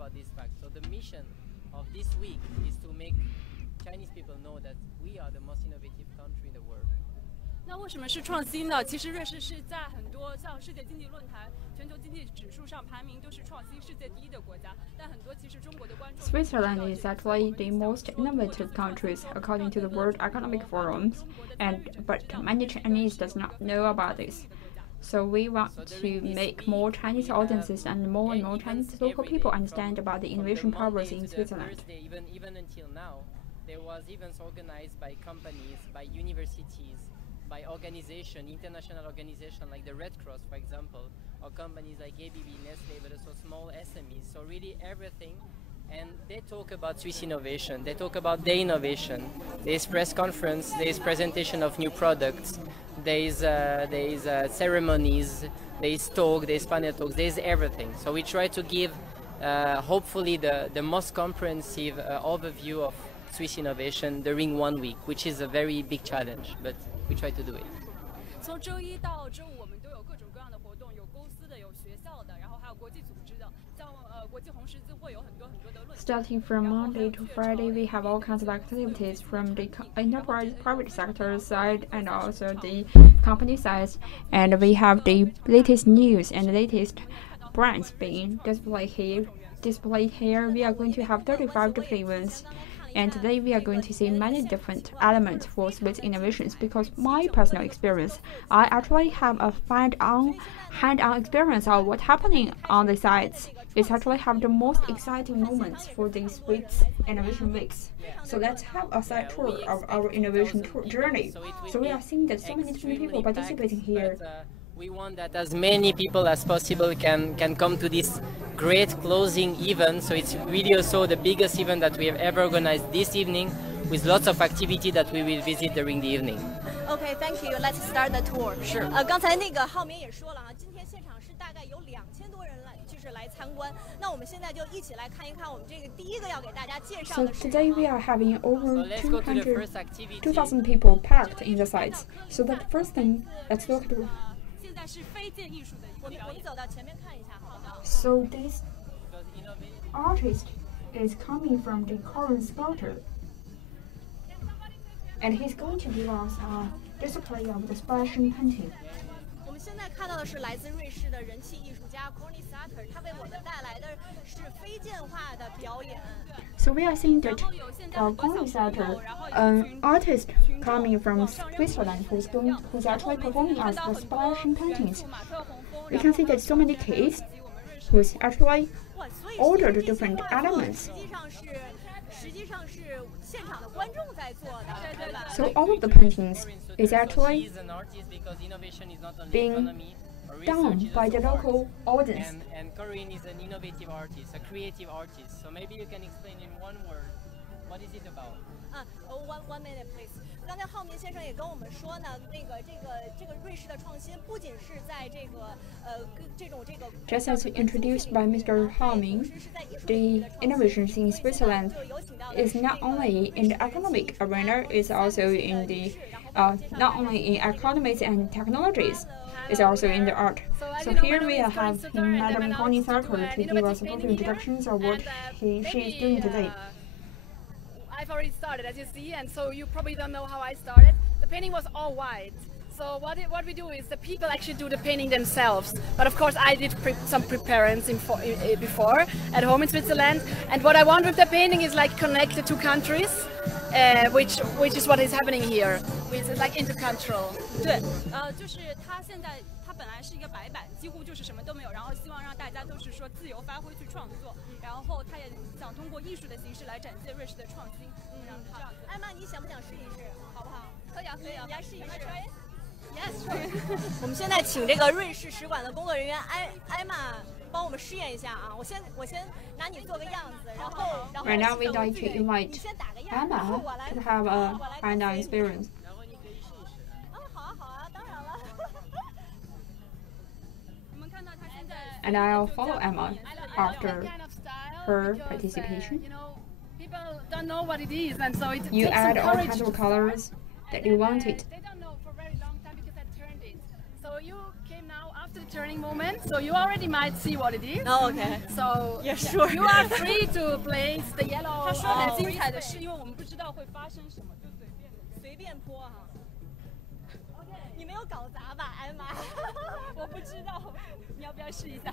about this fact. So the mission of this week is to make Chinese people know that we are the most innovative country in the world. 那为什么是创新呢？其实瑞士是在很多像世界经济论坛、全球经济指数上排名都是创新世界第一的国家，但很多其实中国的观众。Switzerland is actually the most innovative countries according to the World Economic Forum, but many Chinese does not know about this. So we want to make more Chinese audiences and more Chinese local people understand about the innovation powers in Switzerland. Even until now, there was events organized by companies, by universities, by international organizations like the Red Cross, for example, or companies like ABB, Nestle, but also small SMEs. So really everything. And they talk about Swiss innovation. They talk about their innovation. There is press conference. There is presentation of new products. There is ceremonies. There is talk. There is panel talks. There is everything. So we try to give, hopefully, the most comprehensive overview of Swiss innovation during 1 week, which is a very big challenge, but we try to do it. 从周一到周五，我们都有各种各样的活动，有公司的，有学校的，然后还有国际组织的，像国际红十字会有很多的论坛。Starting from Monday to Friday, we have all kinds of activities from the enterprise private sector side and also the company side, and we have the latest news and latest brands being displayed here. We are going to have 35 different events. And today we are going to see many different elements for Swiss innovations because my personal experience, I actually have a hand-on experience of what's happening on the sites. It's actually have the most exciting moments for these weeks, innovation weeks. So let's have a site tour of our innovation journey. So we are seeing that so many different people participating here. We want that as many people as possible can come to this great closing event. So it's really also the biggest event that we have ever organized this evening, with lots of activity that we will visit during the evening. Okay, thank you. Let's start the tour. Sure. 刚才那个浩明也说了哈，今天现场是大概有2000多人来参观。那我们现在就一起来看一看我们这个第一个要给大家介绍的是。So today we are having over 2,000 people packed in the sites. So the first thing, let's look at. So this artist is coming from the Korean sculptor, and he's going to give us a display of the splashing painting. 我们现在看到的是来自瑞士的人气艺术家 Satter， 他为我们带来的是非剑画的表演。So we are seeing that Satter, an artist coming from Switzerland, who's actually performing as the splashing paintings. We can see that so many kids who's actually ordered different elements. So all of the paintings is actually being done by the local audience. And Corinne is an innovative artist, a creative artist. So maybe you can explain in one word, what is it about? One minute, please. 刚才浩明先生也跟我们说呢，这个瑞士的创新不仅是在这个 Just as introduced by Mr. Hao Ming, the innovations in Switzerland is not only in the economic arena, it's also in the not only in economics and technologies, it's also in the art. So here we have Madam Connie Thacker to give us a brief introductions of what she is doing today. I've already started, as you see, and so you probably don't know how I started. The painting was all white. So what we do is the people actually do the painting themselves. But of course I did some preparation before at home in Switzerland. And what I want with the painting is like connect the two countries, which is what is happening here. Which is like intercultural. 对，就是它现在它本来是一个白板，几乎就是什么都没有，然后希望让大家都是说自由发挥去创作，然后他也想通过艺术的形式来展现瑞士的创新。这样子。艾玛，你想不想试一试？好不好？可以啊，可以啊，来试一试。Yes. 我们现在请这个瑞士使馆的工作人员艾玛帮我们试验一下啊！我先拿你做个样子，然后 Right now we'd like to invite Emma to have a hands-on experience. 好啊，当然了。And I'll follow Emma after her participation. People don't know what it is, and so it you takes add some all courage kinds of colors that you wanted. They don't know for a very long time because I turned it. So you came now after the turning moment, so you already might see what it is. Oh, okay. So Yeah, sure. you are free to place the yellow. 他说很精彩的是，因为我们不知道会发生什么，就随便泼哈。你没有搞砸吧，艾玛？我不知道，你要不要试一下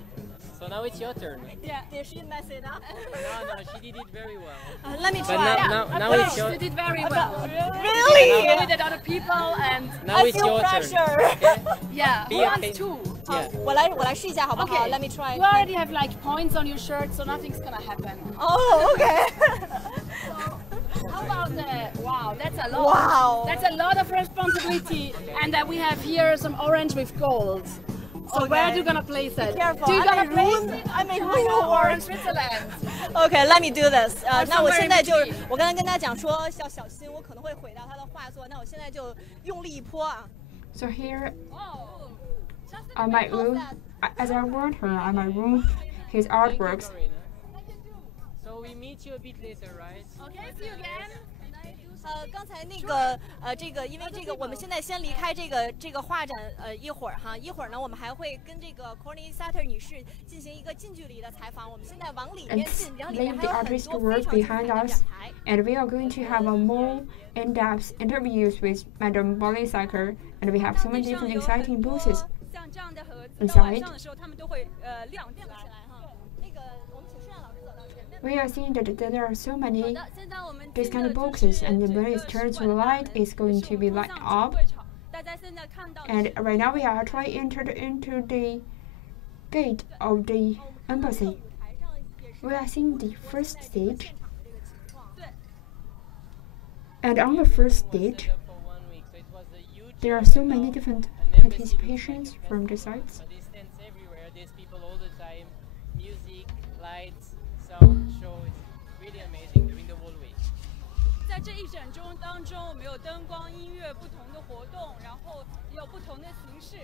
So now it's your turn. ？Yeah. Did she mess it up? No, she did it very well. Let me But try. now it's your You did very well. Really? With other people and now I it's feel your turn. pressure. yeah, Be who a wants pain. to? Yeah. 我来试一下好不好 Okay. Let me try. You already have like points on your shirt, so nothing's gonna happen. Oh, okay. How about that? Wow, that's a lot. Wow. That's a lot of responsibility. And we have here some orange with gold. So Okay. where are you gonna place it? careful. Do you I gonna may place ruin- it in I may China ruin your or in work. Switzerland? Okay, let me do this. 那我 somewhere 现在 in 就是 between. 我刚才跟他讲说要小心，我可能会毁掉他的画作。那我现在就用力一泼啊。 So here Oh. on my room, as I warned her, on my room, his artworks. So we meet you a bit later, right? Okay, see you again. 刚才那个这个因为这个我们现在先离开这个画展一会儿哈，一会儿呢我们还会跟这个 Courtney Sutter 女士进行一个近距离的采访。我们现在往里面 And 进，然后里面 leave 还 the 有很 artistic 多 work 非常精彩 behind 的 us, 展台。 and we are going to have a more in-depth interviews with Madame Bollisacker, and we have so many different exciting booths 像这样的盒子，到晚 inside. 上的时候，他们都会亮起来。起来哈。那个我们请摄像老师走到前面。 We are seeing that there are so 好 many 的，现在我们 these 进 kind 的 of 就 boxes, 是 and 整 when 个 it turns 使 to 馆 light, 大门 it's going 也 to 是 be 我们 light 上 up. 会场。大家现在看到的 And 是 right now we are actually entered into the gate of the embassy. 舞台上也是 We are seeing the first 在这个 stage, 现场的这个情况。对， and on the first stage, Set up for 1 week, so it was a huge there are so many now. different An embassy looks like participations a from the festival. sites. So there's stands everywhere, there's people all the time, music, lights, sound, show. It's really amazing during the whole week. 在这一整周当中，我们有灯光、音乐不同的活动，然后也有不同的形式，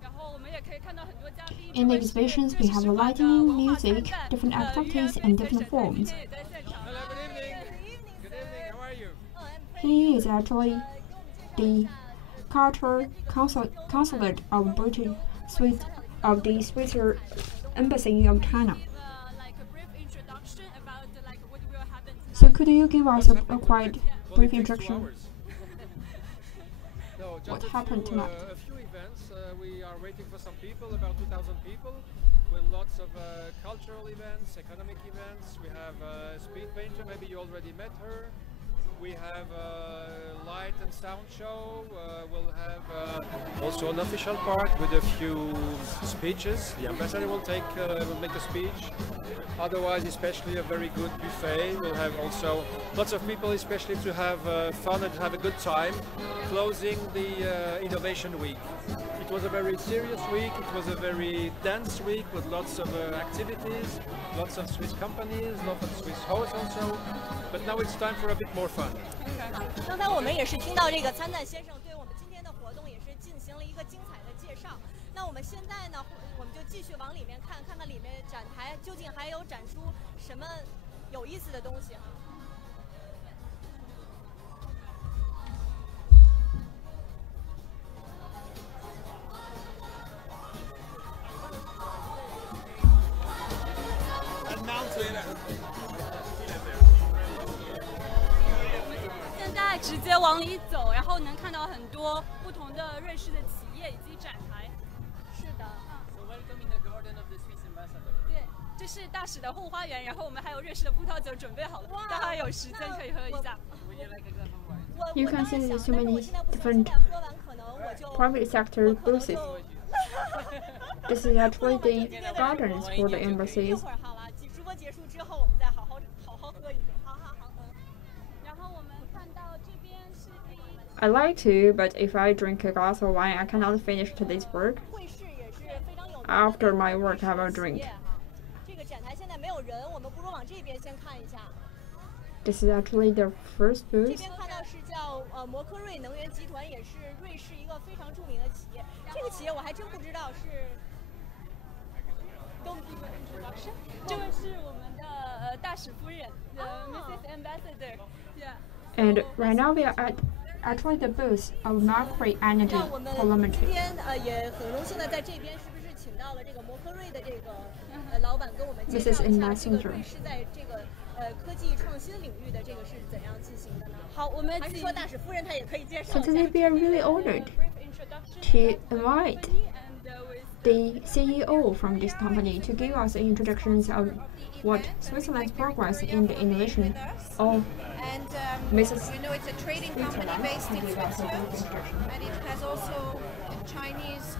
然后我们也可以看到很多嘉宾。 In the 这位是 exhibitions, 瑞 we 士 have 使馆的 lighting, 文化 music, 参赞 different 于 activities, 安 and 飞 different 神 forms. 今天也在现场。 Hello, good evening. Good Good evening, how are you? He is actually the Carter consulate of British Swiss of the Swiss Embassy of China. Like a brief introduction about like what will happen. So could you give us a quite brief introduction? No, just What a happened few, tonight? A few events. We are waiting for some people, about 2,000 people, with lots of cultural events, economic events. We have a speed painter, maybe you already met her. We have a light and sound show. We'll have also an official part with a few speeches. The ambassador will make a speech. Otherwise, especially a very good buffet. We'll have also lots of people, especially to have fun and have a good time. Closing the Innovation Week. It was a very serious week. It was a very dense week with lots of activities, lots of Swiss companies, lots of Swiss hosts also. But now it's time for a bit more fun. 刚才我们也是听到这个参赞先生对我们今天的活动也是进行了一个精彩的介绍。那我们现在呢，我们就继续往里面看，看看里面展台究竟还有展出什么有意思的东西哈。现在直接往里走，然后能看到很多不同的瑞士的企业以及展台。是的， So welcome in the garden of the Swiss ambassador. 对，这是大使的后花园，然后我们还有瑞士的葡萄酒准备好了，大家有时间可以喝一下。 Would you like a glass of wine? 我 You 我 can 刚才 see 想， so 但是 many 我现在不行， different 现在喝完可能我就 private sector 可能 booths. 就 This is actually the 今天的 gardens for the 一 embassies. 会儿好了，直播结束之后，我们再好好喝一杯。好好好，然后我们看到这边是第一。 I like to, but if I drink a glass of wine, I cannot finish today's work. 会试也是非常有名的 After my work, I will 企 drink. 业哈。这个展台现在没有人，我们不如往这边先看一下。 This is actually the first 这 booth. 边看到是叫摩科瑞能源集团，也是瑞士一个非常著名的企业。这个企业我还真不知道是。 Don't give an introduction。这位是我们的大使夫人，Mrs. Ambassador。Yeah。 And right now we are at actually the booth of mercury energy 那我们今 telemetry. 天也很荣幸的在这边，是不是请到了这个摩科瑞的这个老板跟我们介绍 This is 一 in 下 my 这个 center. 瑞士在这个科技创新领域的这个是怎样进行的呢？好，我们还是说大使夫人她也可以介绍 So 一下？ today we are really honored brief introduction to about the invite company and with the CEO from this company to give us introductions of what Switzerland's progress in the innovation of And Mrs. you know, it's a trading company based in Switzerland, and it has also Chinese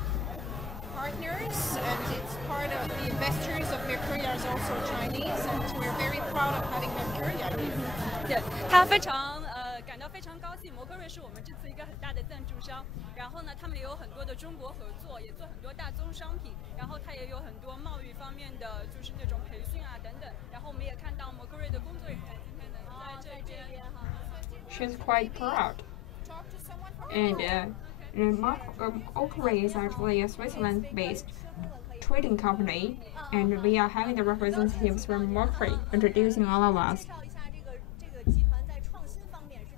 partners, and it's part of the investors of Mercury are also Chinese, and we're very proud of having Mercury here. 对，他非常感到非常高兴。摩科瑞是我们这次一个很大的赞助商，然后呢，他们也有很多的中国合作，也做很多大宗商品，然后他也有很多贸易方面的，就是那种培训啊等等。然后我们也看到摩科瑞的工作人员今天能在这边哈。She's quite proud. Talk to someone from And Mercury is actually a Switzerland-based trading company, and we are having the representatives from Mercury introducing all of us. 介绍一下这个集团在创新方面是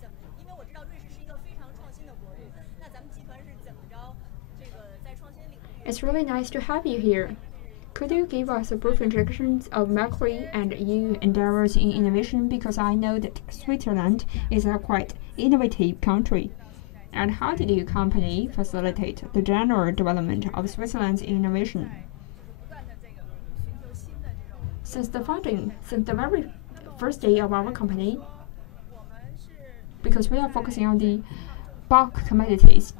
怎么，因为我知道瑞士是一个非常创新的国度，那咱们集团是怎么着这个在创新领域？ It's really nice to have you here. Could you give us a brief introduction of Mercury and your endeavors in innovation? Because I know that Switzerland is a quite innovative country. And how did your company facilitate the general development of Switzerland's innovation? Since the very first day of our company, because we are focusing on the bulk commodities,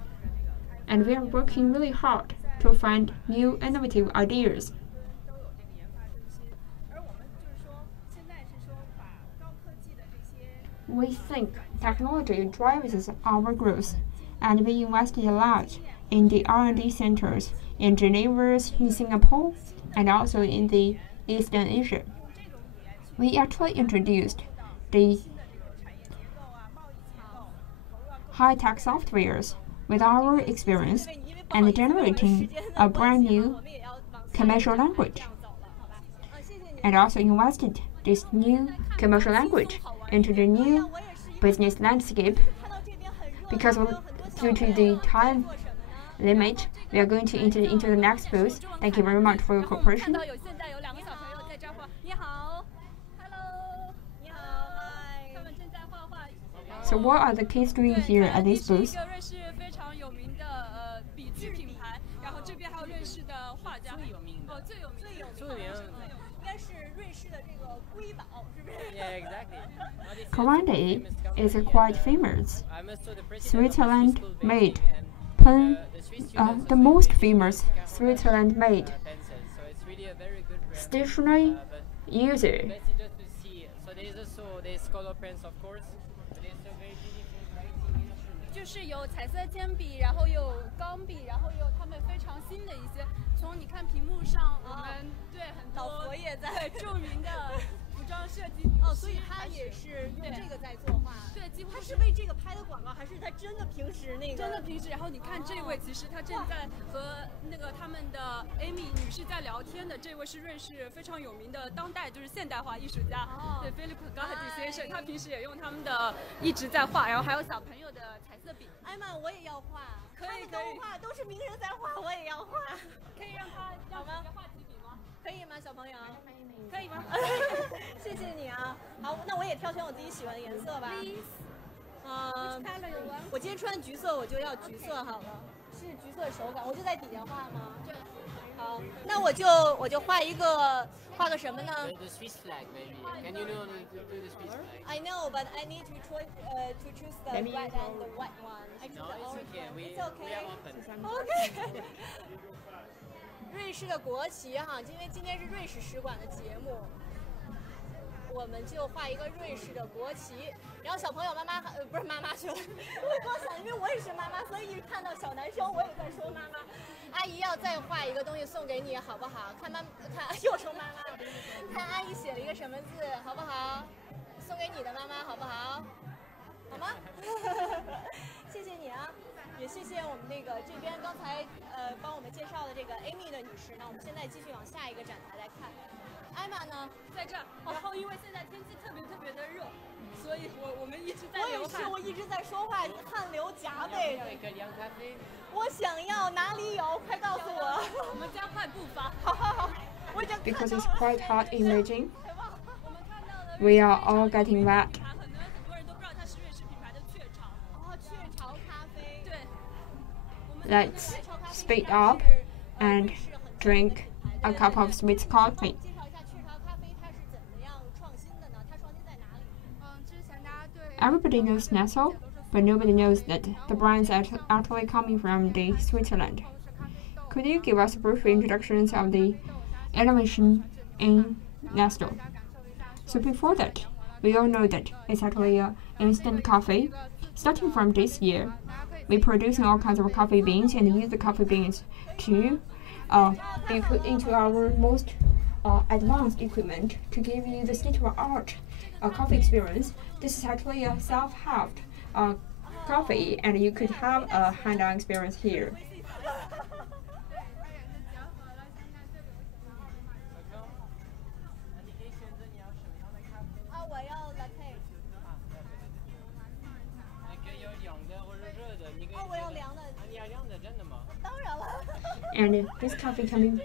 and we are working really hard to find new innovative ideas. We think technology drives our growth, and we invested a lot in the R&D centers in Geneva, in Singapore, and also in the Eastern Asia. We actually introduced the high-tech softwares with our experience and generating a brand new commercial language, and also invested this new commercial language into the new business landscape. Because due to the time limit, we are going to enter into the next booth. Thank you very much for your 看 cooperation. 到现在有两个小朋友在这儿画，你好 ，Hello， 你好，嗨。他们正在画画。 So what are the kids doing here at 这 this 是一 booth? 个瑞士非常有名的笔具品牌，然后这边还有瑞士的画家，最有名的哦，最有名的，最有名的应该是瑞士的这个瑰宝，是不是？ Yeah, exactly. Now this is Corandi famous is company, quite famous. I'm also the president of the Switzerland Swiss School made Beijing, pen, and the Swiss students the also most use famous Scaffold Switzerland-made pencils. So it's really a very good brand. stationery But user. let's see just to see. So there's color pens, of course. But there's a very beautiful writing instrument. 就是有彩色铅笔，然后有钢笔，然后有他们非常新的一些。从你看屏幕上，我们对很老多佛爷在著名的服装设计哦，所以他也是用这个在作画。对，几乎他是为这个拍的广告，还是他真的平时那个？真的平时，然后你看这位，其实他正在和那个他们的 Amy 女士在聊天的，这位是瑞士非常有名的当代就是现代化艺术家，对 Philip Gahati 先生，他平时也用他们的一直在画，然后还有小朋友的彩色笔，艾曼，我也要画。可以他们都画，都是名人在画，我也要画。可以让他让姐姐画几笔吗？可以吗，小朋友？可以吗？谢谢你啊。好，那我也挑选我自己喜欢的颜色吧。我今天穿橘色，我就要橘色好了。是橘色手感，我就在底下画吗？对。好，那我就画个什么呢 The Swiss flag, maybe. Can you do the Swiss flag? ？I know, but I need to choose the red and the white one. I choose No, the it's orange okay. one. We It's okay. are open. OK 瑞士的国旗哈，因为今天是瑞士使馆的节目，我们就画一个瑞士的国旗。然后小朋友不是妈妈去了，我光想，因为我也是妈妈，所以看到小男生我也在说妈妈。阿姨要再画一个东西送给你，好不好？看又成妈妈了，看阿姨写了一个什么字，好不好？送给你的妈妈，好不好？好吗？谢谢你啊。也谢谢我们那个这边刚才帮我们介绍的这个 Amy 的女士。那我们现在继续往下一个展台来看。艾玛呢？在这儿。然后因为现在天气特别的热，所以我们一直在流汗。我也是，我一直在说话，汗流浃背。要一个凉咖啡。我想要，哪里有？快告诉我。我们加快步伐。好，我已经。Because it's quite hot in Beijing, we are all getting wet. 很多人都不知道它是瑞士品牌的雀巢。哦，雀巢咖啡。对。Let's speed up and drink a cup of sweet coffee. 介绍一下雀巢咖啡它是怎么样创新的呢？它创新在哪里？之前大家对 Everybody knows Nestle, but nobody knows that the brand is actually coming from the Switzerland. Could you give us a brief introduction of the innovation in Nestle? So before that, we all know that it's actually an instant coffee. Starting from this year, we produce all kinds of coffee beans and use the coffee beans to be put into our most advanced equipment to give you the state-of-the-art coffee experience. This is actually a self-help coffee, and you could have a hand-on experience here. 啊，我要 latte。你可以有凉的或者热的，你可以。哦，我要凉的。你要凉的，真的吗？当然了。And this coffee can be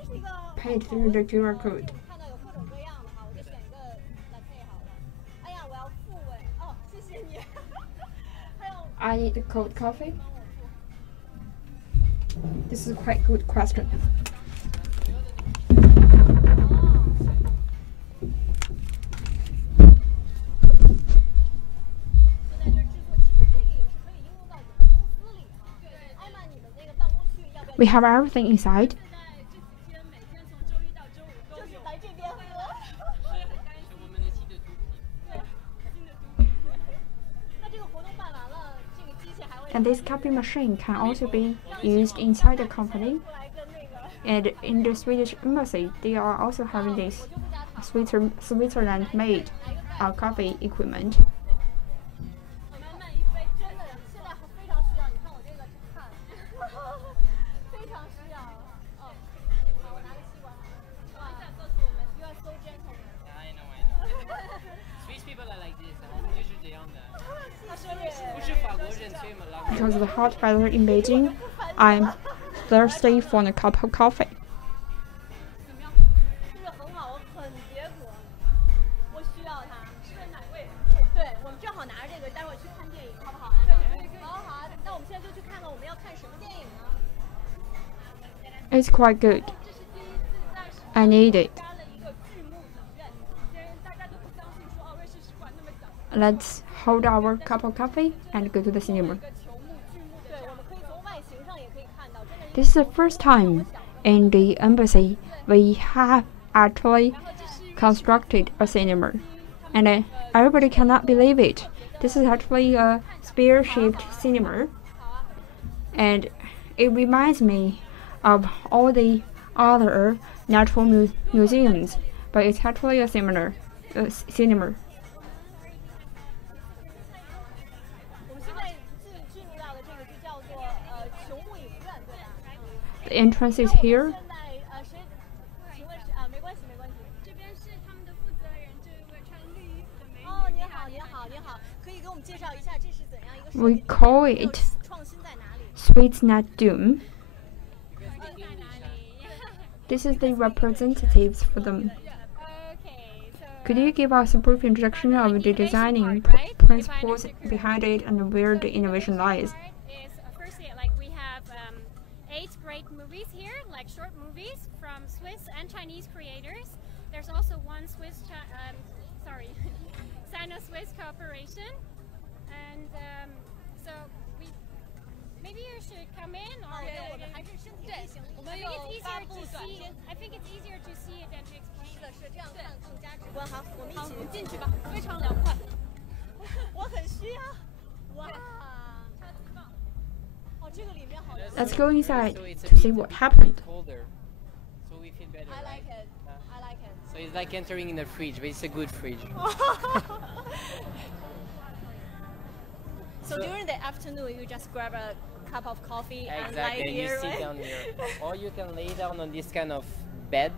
paid through the QR code. 看到有各种各样的哈，我就选一个 latte 好了。哎呀，我要付位。哦，谢谢你。还有。I need the cold coffee. This is quite good question. 就在这儿制作，其实这个也是可以应用到你们公司里哈。对，艾玛，你们那个办公区要不要？ We have everything inside. 这几天每天从周一到周五都就是来这边喝。是我们的新的主题。对，新的主题。那这个活动办完了，这个机器还会。And this coffee machine can also be used inside the company. And in the Swedish embassy, they are also having this Switzerland-made coffee equipment. 满一杯，真的，现在非常需要。你看我这个是汗，非常需要。哦，好，我拿个吸管。哇，告诉我们 ，You are so gentle. I know. Swiss people are like this. 我们就是这样的。他说瑞士。不是法国人催吗？ Because of the hot weather in Beijing, I'm thirsty for a cup of coffee. 怎么样？这个很好，很解渴，我需要它。是在哪位？对，我们正好拿着这个，待会儿去看电影，好不好？好，那我们现在就去看看我们要看什么电影呢？ It's quite good. I need it. 加了一个剧目影院，以前大家都不相信说瑞士使馆那么小。 Let's hold our cup of coffee and go to the cinema. 对，我们可以从外形上也可以看到，真的是。 This is the first time in the embassy we have actually constructed a cinema. And everybody cannot believe it. This is actually a spear-shaped cinema. And it reminds me of all the other natural museums, but it's actually a cinema. 我们现在进入到的这个就叫做穹幕影院，对吧？ The entrance is here. 现在谁？请问是没关系，没关系。这边是他们的负责人，这位穿绿衣服的美女。哦，您好，您好，您好，可以给我们介绍一下这是怎样一个 We call it 创新在哪里？ Sweet Nut Doom. This is the representatives for them. Could you give us a brief introduction of the designing principles behind it and where the innovation lies? Firstly, like we have 8 great movies here, like short movies from Swiss and Chinese creators. There's also one Sino-Swiss cooperation, and so maybe you should come in, or I think it's easier to see it than to explain. 是这样看更加直观。好，我们一起进去吧，非常凉快。我很需要。哇，哦，这个里面好。Let's go inside to see what happened. Colder, so we feel better. I like it. I like it. So it's like entering in a fridge, but it's a good fridge. So during the afternoon, you just grab a cup of coffee and lie Exactly, and you here, sit right? down here, or you can lay down on this kind of bed.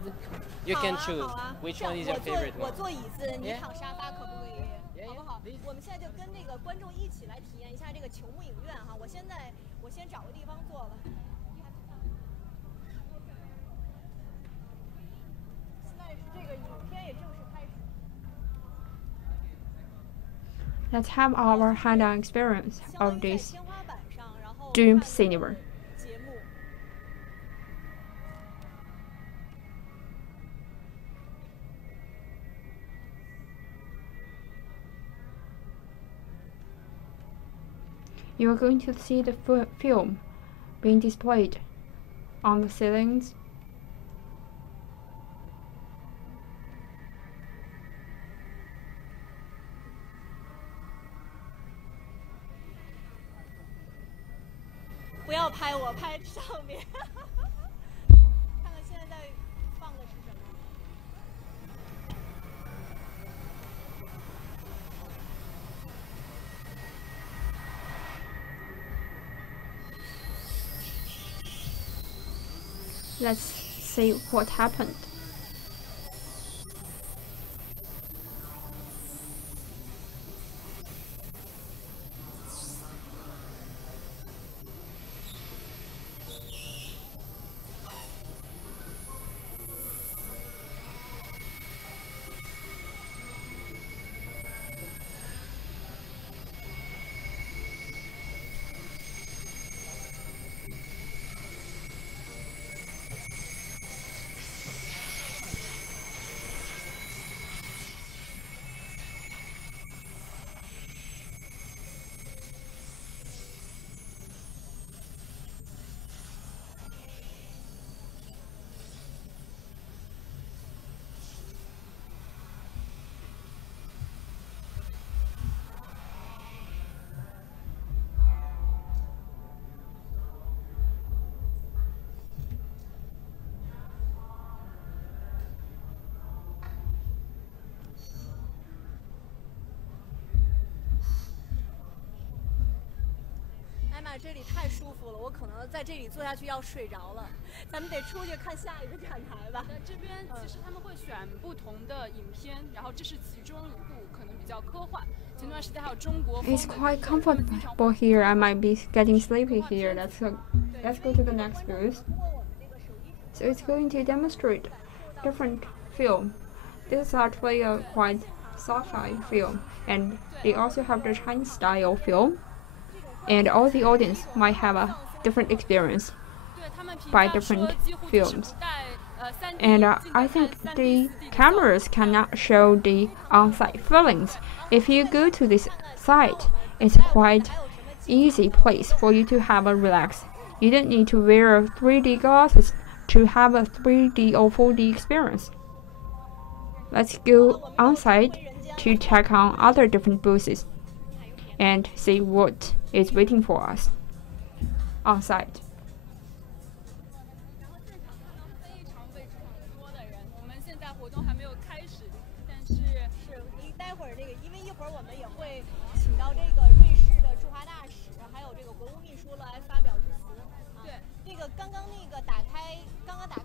You 好 can 啊 choose 好啊， which 这样 one is your 我坐 favorite 我 one. 坐椅子，你 Yeah. 躺沙发，可不可以？ Yeah, 好不好 yeah, please.？我们现在就跟这个观众一起来体验一下这个球幕影院哈。我先找个地方坐了。现在是这个影片也正式开始。 Let's have our hands-on experience 相当 of 于在 this 天花板上，然后 dream 看这个 cinema. 节目。 You are going to see the film being displayed on the ceilings. "不要拍我，拍上面。看看现在在放的是什么。 Let's see what happened. Emma，这里太舒服了，我可能在这里坐下去要睡着了。咱们得出去看下一个展台吧。这边其实他们会选不同的影片，然后这是其中一部可能比较科幻。前段时间还有中国风的。 It's quite comfortable here. I might be getting sleepy here. Let's go to the next booth. So it's going to demonstrate different film. This is actually a quite sci-fi film, and they also have the Chinese style film. And all the audience might have a different experience by different films. And I think the cameras cannot show the on-site feelings. If you go to this site, it's a quite easy place for you to have a relax. You don't need to wear 3D glasses to have a 3D or 4D experience. Let's go on-site to check on other different booths and see what is waiting for us on site. 非常多的人，我们现在活动还没有开始，但是待会儿这个，因为一会儿我们也会请到这个瑞士的驻华大使，还有这个国务秘书来发表致辞。对，那个刚刚打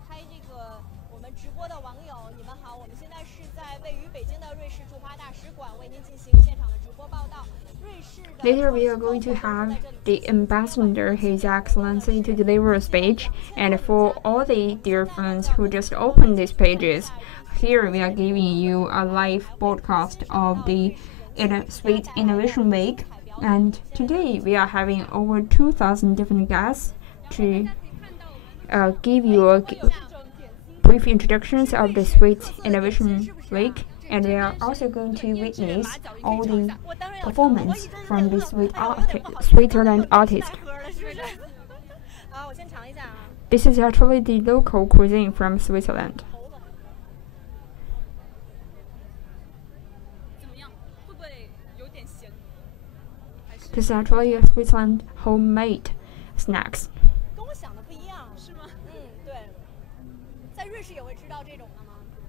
开这个我们直播的网友，你们好，我们现在是在位于北京的瑞士驻华大使馆为您进行现场的直播报道。 Later, we are going to have the ambassador, His Excellency, to deliver a speech. And for all the dear friends who just opened these pages, here we are giving you a live broadcast of the Sweet Innovation Week. And today we are having over 2,000 different guests to give you a brief introductions of the Sweet Innovation Week. And we are also going to witness all the performance from the Switzerland artist. This is actually the local cuisine from Switzerland. This is actually a Switzerland homemade snacks.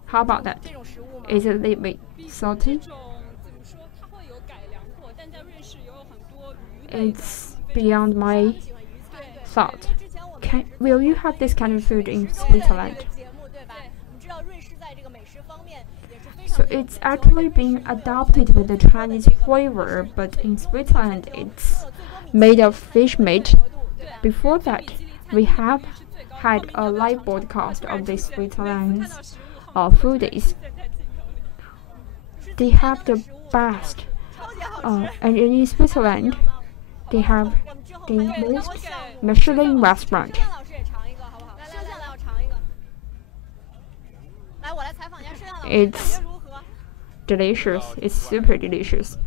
How about that? Is it a little bit salty? It's beyond my thought. Will you have this kind of food in Switzerland? So it's actually being adopted with the Chinese flavor, but in Switzerland it's made of fish meat. Before that, we have had a live broadcast of the Switzerland's foodies. They have the best, and in Switzerland, they have the most Michelin restaurant. It's delicious. It's super delicious.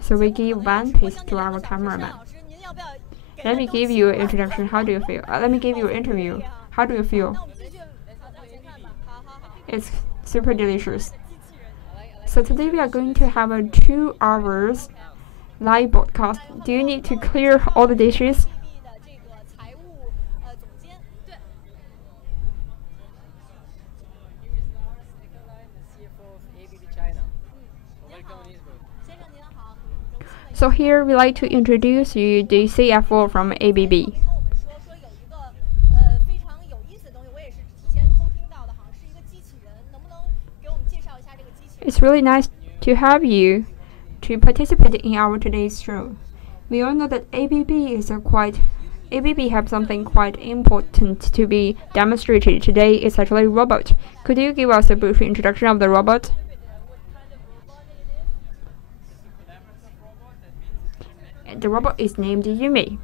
So we give one piece to our cameraman. Let me give you an introduction. How do you feel? Let me give you an interview. How do you feel? It's super delicious. So today we are going to have a 2 hours live broadcast. Do you need to clear all the dishes? So here we like to introduce you the CFO from ABB. It's really nice to have you to participate in our today's show. We all know that ABB have something quite important to be demonstrated today. It's actually a robot. Could you give us a brief introduction of the robot? The robot is named Yumi.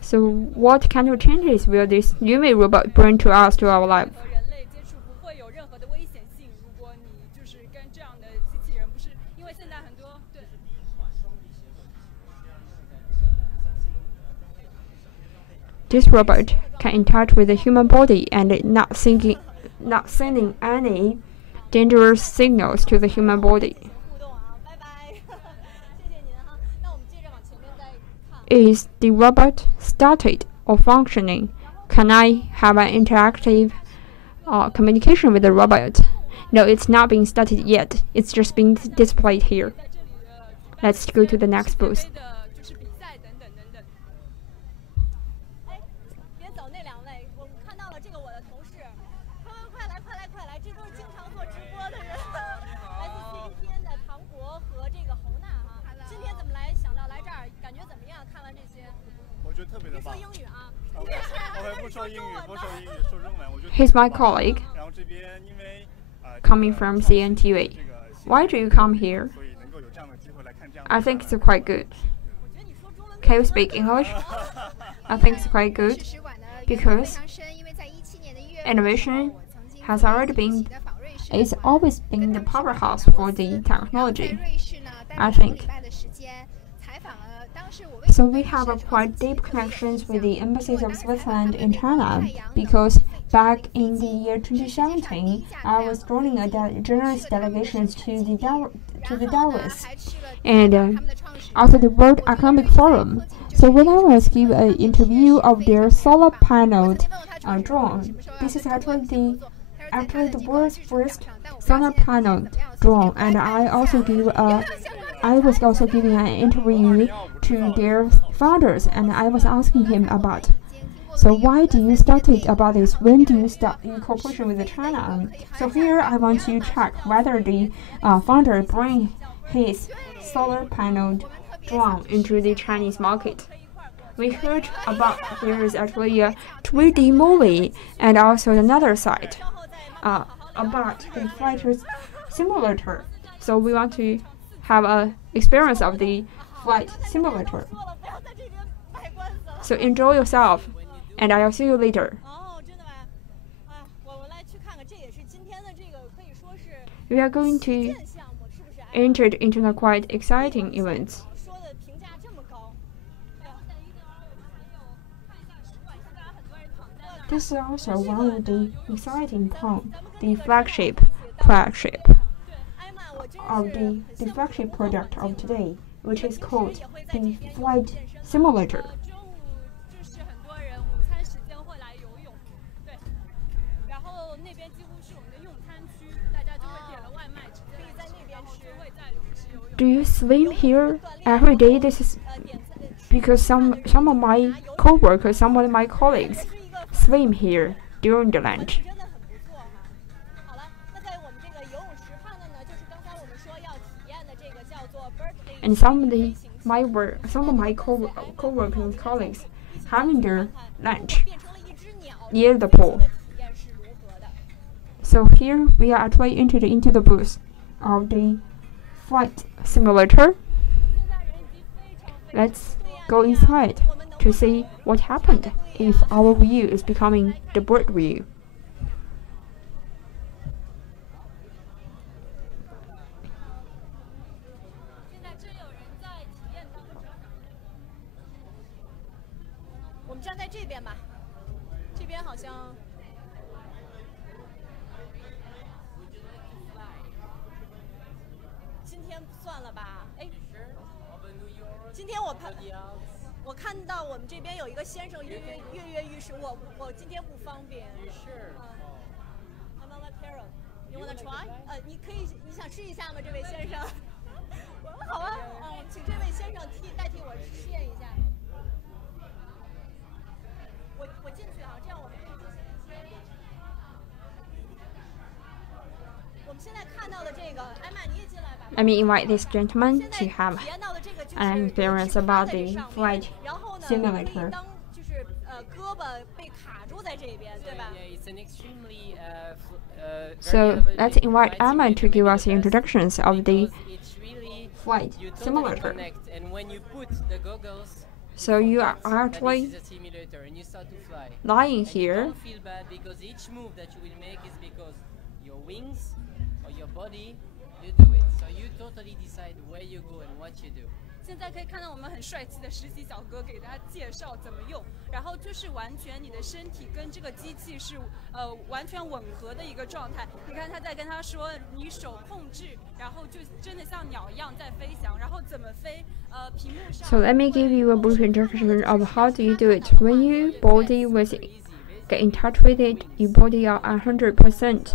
So what kind of changes will this Yumi robot bring to us, to our life? This robot can interact with the human body and not sending any dangerous signals to the human body. Is the robot started or functioning? Can I have an interactive communication with the robot? No, it's not being started yet. It's just being displayed here. Let's go to the next booth. He's my colleague, coming from CNTV. Why do you come here? I think it's quite good. Can you speak English? I think it's quite good because innovation has already been, it's always been the powerhouse for the technology, I think. So we have a quite deep connections with the embassies of Switzerland in China, because back in the year 2017, I was joining a journalist delegations to the Davos and also the World Economic Forum. So when I was given an interview of their solar panel drone, this is actually the world's first solar panel drone, and I was also giving an interview to their founders, and I was asking him about, so why do you started about this? When do you start in cooperation with China? So here I want to check whether the founder bring his solar panel drone into the Chinese market. We heard about there is actually a 3D movie and also another site about the flight simulator. So we want to have an experience of the flight simulator. So enjoy yourself, and I'll see you later. We are going to enter into a quite exciting event. This is also one of the exciting points, the flagship of the flagship product of today, which is called the flight simulator. Do you swim here every day? This is because some of my co-workers, some of my colleagues swim here during the 环 lunch. 境真的很不错哈。好了，那在我们这个游泳池畔的呢，就是刚才我们说要体验的这个叫做 Berkeley And some of my co-workers colleagues having their lunch 变成了一只鸟 near the 飞行 pool. 的体验是如何的？ So here we are actually entered into the booth of the flight simulator. 现在人已经非常非常 Let's go inside to see what happened if our view is becoming the bird view. 现在真有人在体验当中。我们站在这边吧，这边好像。今天算了吧，哎，今天我看到我们这边有一个先生跃跃欲试，我今天不方便。I'm on a Carol. You wanna try? 你想试一下吗，这位先生？好啊，请这位先生代替我试验一下。我进去啊，这样我们可以进行一些。我们现在看到的这个，艾玛你也进来吧。Let me invite this gentleman to have 体验到的这个就是 an experience about the flight 然后呢， simulator. 当就是胳膊被卡住在这边，对吧？ Yeah, it's an extremely So let's invite Emma to give us the introductions of the it's really flight you totally simulator. connect, and when you put the goggles, So you are that actually this is a simulator, and you start to fly. lying And you here. don't feel bad because each move that you will make is because your wings or your body, you do it. So you totally decide where you go and what you do. 现在可以看到我们很帅气的实习小哥给大家介绍怎么用，然后就是完全你的身体跟这个机器是完全吻合的一个状态。你看他在跟他说，你手控制，然后就真的像鸟一样在飞翔，然后怎么飞？屏幕上。So let me give you a brief introduction of how do you do it. When your body was get in touch with it, your body are 100%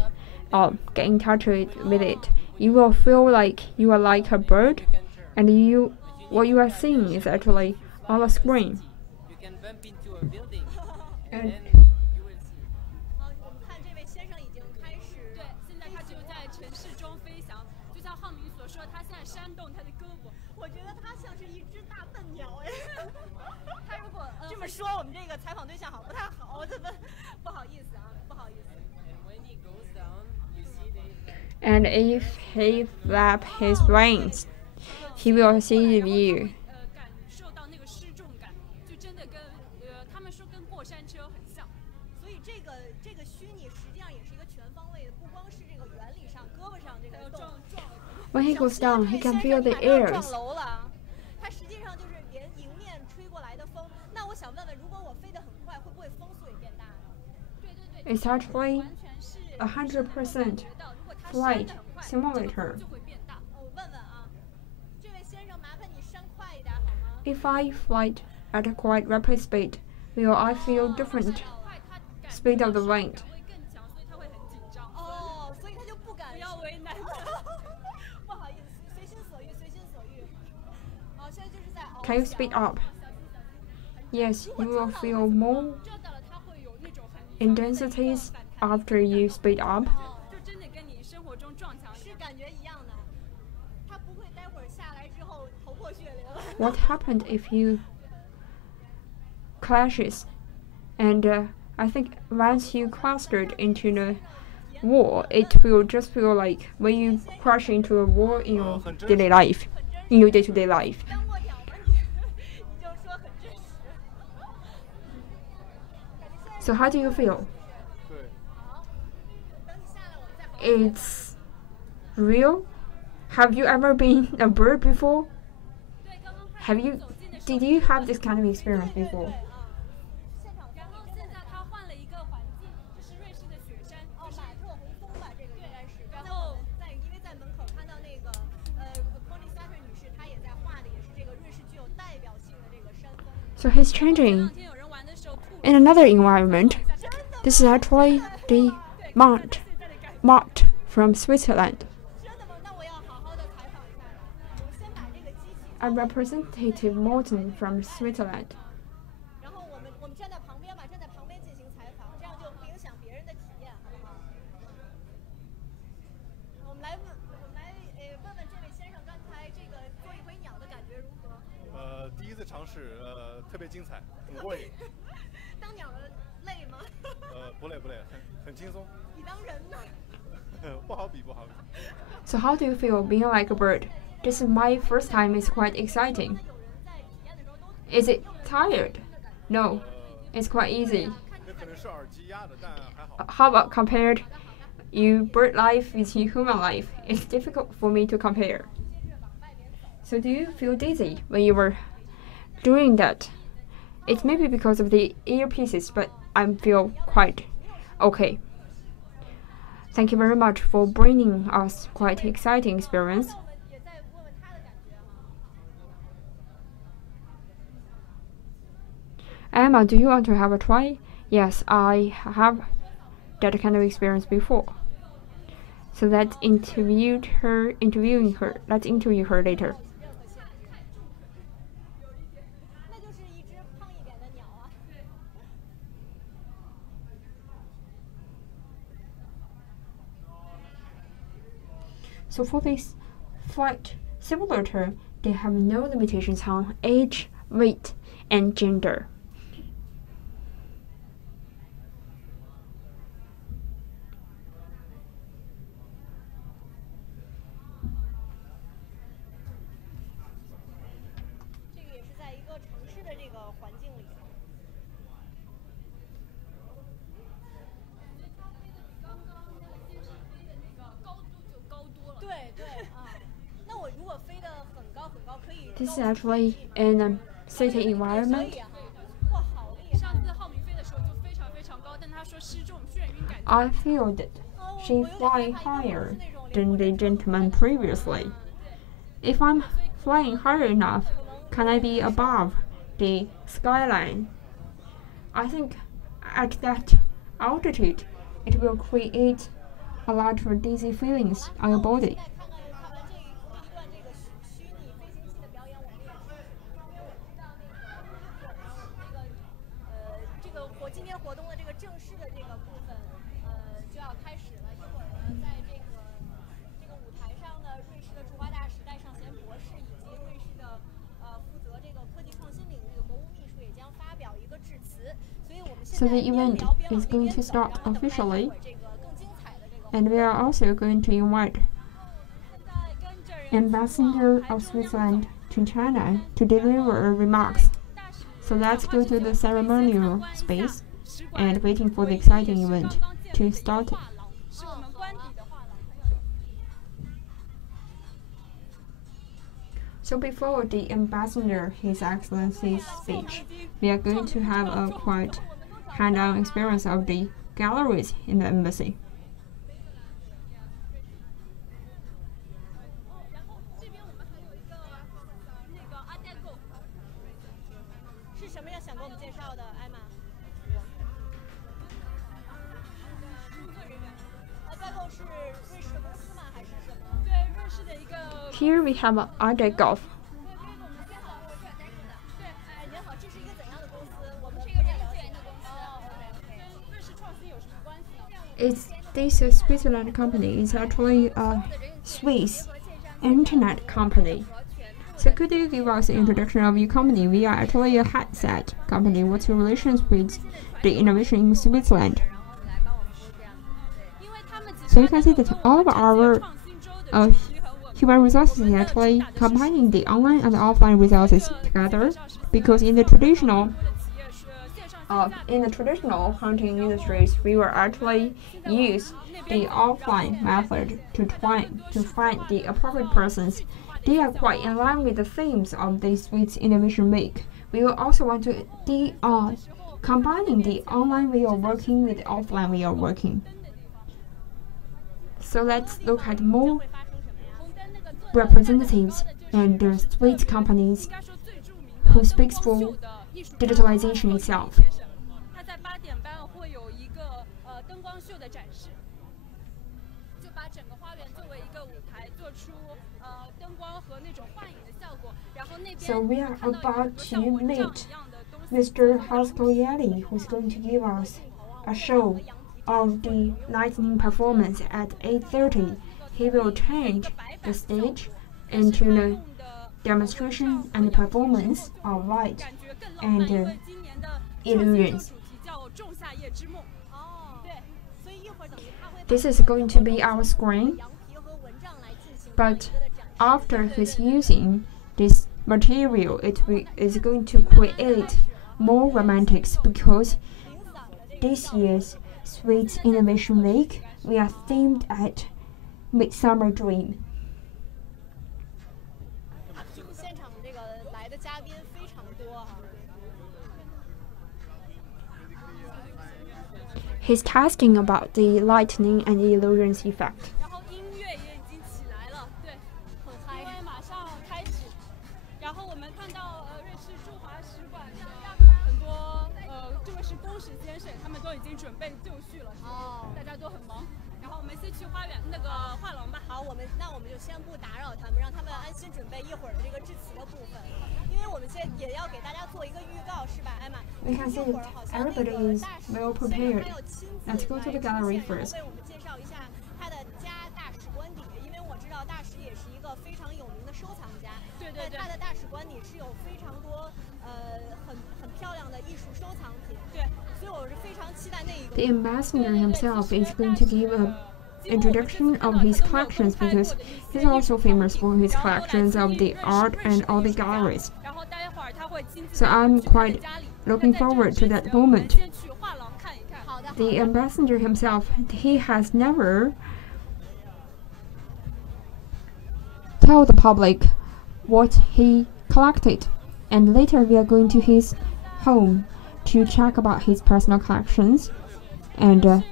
get in touch with it. You will feel like you are like a bird, and what you are seeing is actually on a screen. You can bump into a building, and And then you will see. 好，我们看这位先生已经开始。对，现在他就在城市中飞翔，就像浩明所说，他现在扇动他的胳膊。我觉得他像是一只大笨鸟哎。他如果这么说，我们这个采访对象好不太好，我怎么不好意思啊，不好意思。 And when he goes down, you see the and if he flap his wings, he will see the view. 感受到那个失重感，就真的跟他们说跟过山车很像。所以这个虚拟实际上也是一个全方位的，不光是这个原理上胳膊上这个动。 When he goes down, he can feel the 撞 airs. 楼了，它实际上就是连迎面吹过来的风。那我想问问，如果我飞得很快，会不会风速也变大呢？对对对， It's actually 完全是 100% 如果它 flight 扇得很快 simulator. 就会变大。我问问啊，这位先生，麻烦你扇快一点好吗？ If I fly at a quite rapid speed, will I feel different 快，它感 speed of the wind? 会更强，所以他会很紧张。哦，所以他就不敢。不要为难他。不好意思，随心所欲，随心所欲。哦，现在就是在翱 Can you 翔 speed up? Yes, you will feel more 撞到了，它会有那种很 intensities after you speed up. 就真的跟你生活中撞墙是感觉一样的。他不会待会儿下来之后头破血流。 What happened if you clashes? And I think once you clustered into the wall, it will just feel like when you crash into a wall in your daily life, in your day-to-day life. 当过鸟吗你？你就说很真实。 So how do you feel? 对。等你下来，我们再好好。 It's real? Have you ever been a bird before? 对，刚刚开 Have you? Did you have this kind of experience before? 现场然后现在他换了一个环境，这是瑞士的雪山，哦，马特洪峰吧，这个应该是。然后因为在门口看到那个Connie Sutter 女士，她也在画的，也是这个瑞士具有代表性的这个山峰。 So he's 前 changing 两天有人玩的时候吐 in another environment. This is actually the Mount from Switzerland. 真的吗？那我要好好的采访一下了。我们先把这个机器。 A representative mountain from Switzerland. 然后我们站在旁边吧，站在旁边进行采访。尝试，特别精彩，很过瘾。当鸟儿累吗？不累，很轻松。你当人呢？不好比。So how do you feel being like a bird? This is my first time. It's quite exciting. Is it tired? No, it's quite easy. 那可能是耳机压的，但还好。How about compared you bird life with your human life? It's difficult for me to compare. So do you feel dizzy when you were doing that? It may be because of the earpieces, but I feel quite okay. Thank you very much for bringing us quite exciting experience. Emma, do you want to have a try? Yes, I have that kind of experience before. So let's interview her. Let's interview her later. So for this flight simulator, they have no limitations on age, weight, and gender. This is actually in a city environment. I feel that she flying higher than the gentleman previously. If I'm flying higher enough, can I be above the skyline? I think at that altitude, it will create a lot of dizzy feelings on your body. So the event is going to start officially, and we are also going to invite Ambassador of Switzerland to China to deliver remarks. So let's go to the ceremonial space and waiting for the exciting event to start. So before the ambassador, His Excellency's speech, we are going to have a quite hand-on experience of the galleries in the embassy. Here we have Art Golf. This Switzerland company is actually a Swiss internet company. So could you give us an introduction of your company? We are actually a headset company. What's your relations with the innovation in Switzerland? So you can see that all of our human resources is actually combining the online and offline resources together, because in the traditional hunting industries, we will actually use the offline method to find the appropriate persons. They are quite in line with the themes of the Swiss Innovation Week. We will also want to combining the online way of working with the offline way of working. So let's look at more representatives and the Swiss companies who speaks for digitalization itself. So we are about to meet Mr. Haskoyeli, who's going to give us a show of the lightning performance at 8:30. He will change the stage into the demonstration and performance of light and illusions. This is going to be our screen, but after he's using this material, it is going to create more romantics because this year's Sweet Innovation Week, we are themed at Midsummer Dream. He's tasking about the lightning and illusions effect. We can see everybody is well prepared. Let's go to the gallery first. The ambassador himself is going to give an introduction of his collections because he's also famous for his collections of the art and all the galleries. So I'm quite looking forward to that moment. The ambassador himself, he has never told the public what he collected, and later we are going to his home to check about his personal collections, and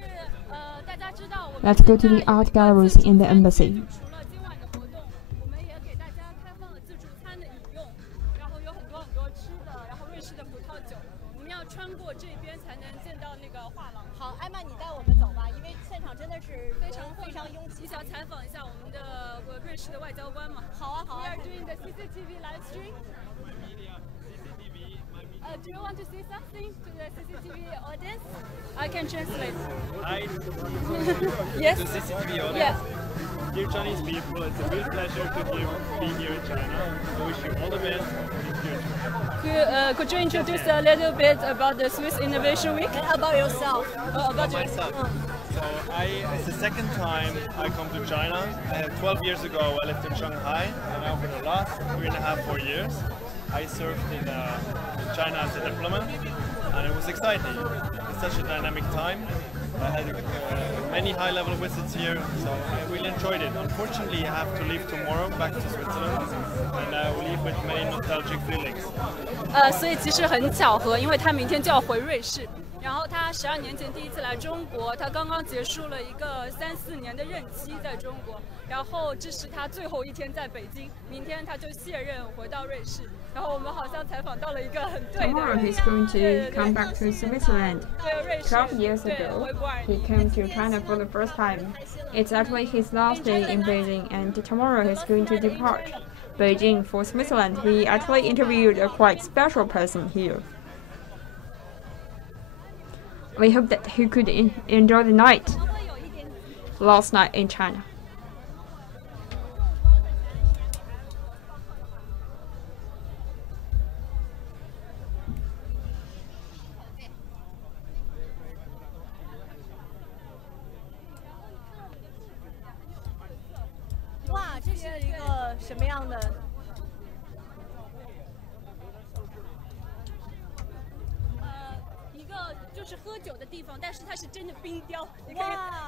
let's go to the art galleries in the embassy. We are doing the CCTV live stream. Do you want to say something to the CCTV audience? I can translate. Hi. Yes. To CCTV audience. Yeah. Dear Chinese people, it's a great pleasure to be here in China. I wish you all the best in the future. Could you introduce a little bit about the Swiss Innovation Week? About yourself. About myself. So it's the second time I come to China. 12 years ago I lived in Shanghai, and now for the last 4 years I served in China as a diplomat, and it was exciting. It's such a dynamic time. I had many high-level visits here, so I really enjoyed it. Unfortunately, I have to leave tomorrow back to Switzerland, and I will leave with many nostalgic feelings. 所以其实很巧合，因为他明天就要回瑞士。然后他12年前第一次来中国，他刚刚结束了一个3、4年的任期在中国，然后这是他最后一天在北京，明天他就卸任回到瑞士。然后我们好像采访到了一个很对的人。Tomorrow he's going to come back to Switzerland. 12 years ago, he came to China for the first time. It's actually his last day in Beijing, and tomorrow he's going to depart Beijing for Switzerland. We actually interviewed a quite special person here. We hope that he could enjoy the night, last night in China. Wow, 这是一个什么样的？就是喝酒的地方，但是它是真的冰雕，你可以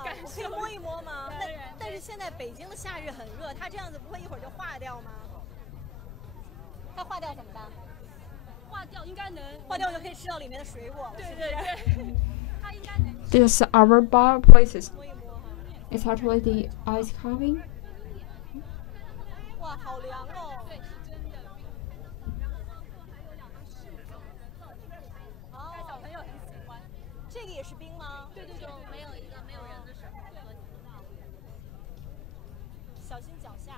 感受。可以摸一摸吗？但是现在北京的夏日很热，它这样子不会一会儿就化掉吗？它化掉怎么办？化掉应该能，化掉就可以吃到里面的水果了。对对对，它应该能。These are our bar places. It's actually the ice carving. 哇，好凉哦！对，是真的。小朋友很喜欢。这个也是冰吗？对对对，没有一个没有人的时候。小心脚下。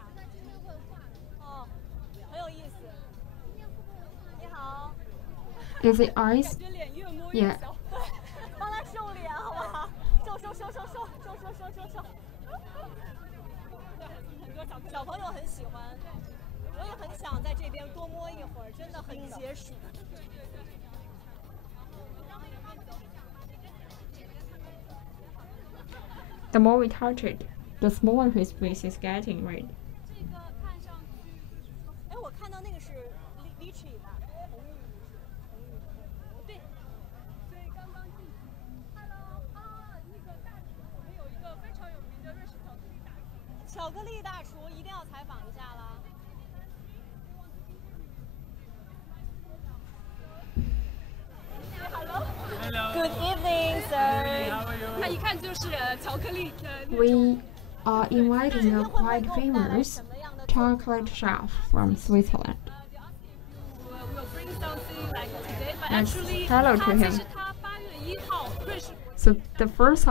哦，很有意思。你好。Is it ice? Yeah. 帮他收脸好不好？收。很多小朋友很喜欢。我也很想在这边多摸一会儿，真的很解暑。The more we touch it, the smaller his face is getting, right? 这个看上去，哎，我看到那个是 lychee 吧，红玉对，所以刚刚进去 ，Hello 啊，那个大厨，我们有一个非常有名的瑞士巧克力大厨。巧克力大厨一定要采访一下了。Hello. Good evening, sir. 他一看就是巧克力的。We are inviting a quite famous chocolate chef from Switzerland. We'll bring something like today, but Let's actually, hello to 他 him. 其实他8月1号瑞士。So the first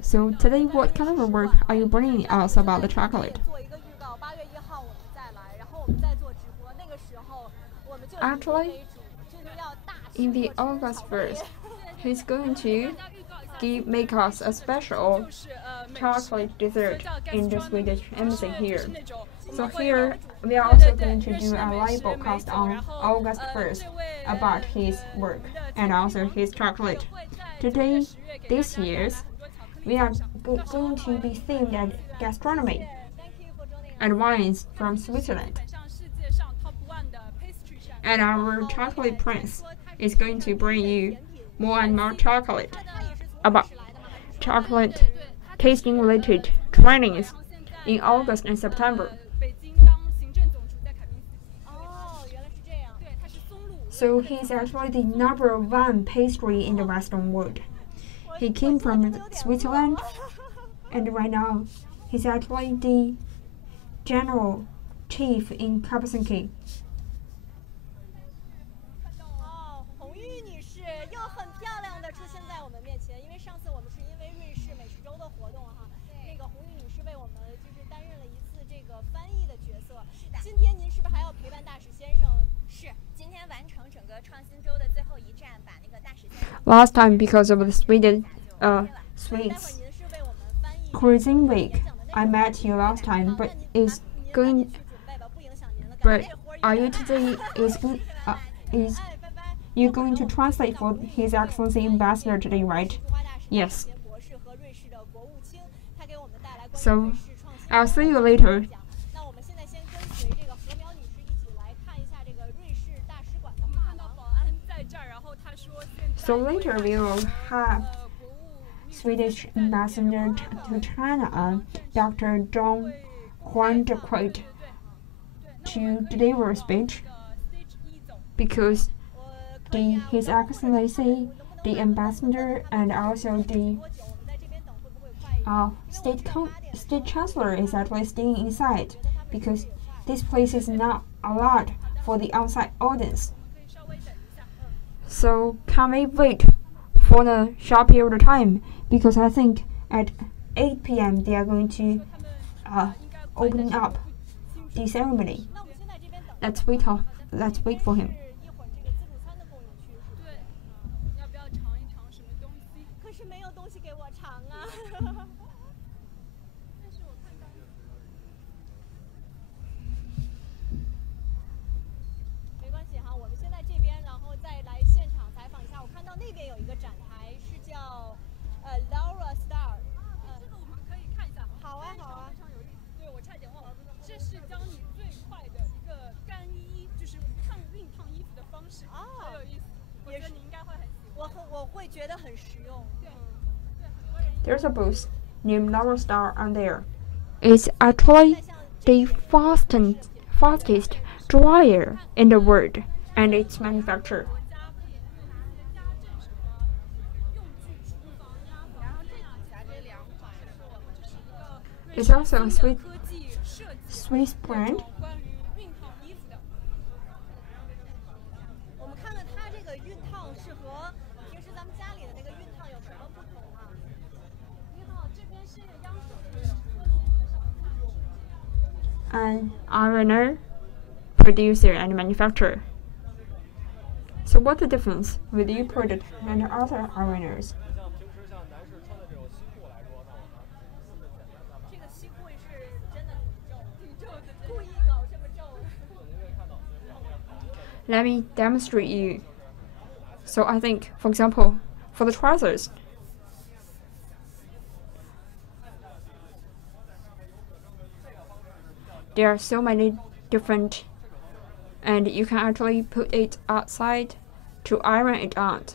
So today, what kind of work are you bringing us about the chocolate? 做一个预告，8月1号我们再来，然后我们再做直播。那个时候我们就以直播为主，就是要大吃 In the August 1st, he's going to make us a special chocolate dessert in the Swedish embassy here. So here, we are also going to do a live broadcast on August 1st about his work and also his chocolate. Today, this year's, we are going to be themed at gastronomy and wines from Switzerland. And our chocolate prince is going to bring you more and more chocolate about chocolate tasting related trainings in August and September. So he's actually the #1 pastry in the Western world. He came from Switzerland, and right now he's actually the general chief in Helsinki. 哦，红玉女士又很漂亮的出现在我们面前，因为上次我们是因为瑞士美食周的活动哈，那个红玉女士为我们就是担任了一次这个翻译的角色。今天您是不是还要陪伴大使先生？是，今天完成整个创新周的最后一站，把那个大使先生。Last time, because of the Swedes Cuisine Week, I met you last time, but are you today is you going to translate for His Excellency Ambassador today, right? Yes. So I'll see you later. So later we will have Swedish Ambassador to China, Dr. John Juan de Quote, to deliver a speech because His Excellency, the Ambassador, and also the State Chancellor is actually staying inside because this place is not allowed for the outside audience. So can we wait for a short period of time? Because I think at 8 p.m. they are going to open up the ceremony. Let's wait for him. Laura Star， 这个我们可以看一下。好啊，好啊。非常有意思。对，我差点忘了，这是教你最快的一个干衣，就是熨烫衣服的方式，很有意思。我觉得你应该会很喜欢。我会觉得很实用。对，对，很多人。There's a booth named Laura Star on there. It's actually the fastest dryer in the world, and it's manufactured. It's also a Swiss brand. 我们看看它这个熨烫是和平时咱们家里的那个熨烫有什么不同啊？你好，这边是央视。An ironer, producer, and manufacturer. So what's the difference with your product and other ironers? Let me demonstrate you. So I think, for example, for the trousers, there are so many different, and you can actually put it outside to iron it out.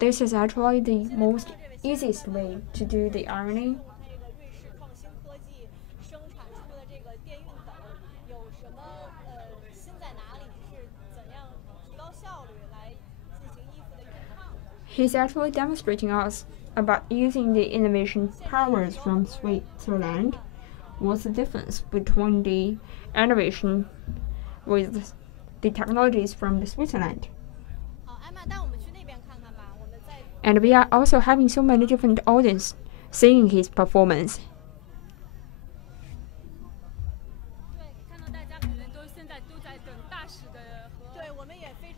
This is actually the most easiest way to do the ironing. He's actually demonstrating us about using the innovation powers from Switzerland. What's the difference between the innovation with the technologies from the Switzerland? And we are also having so many different audience seeing his performance.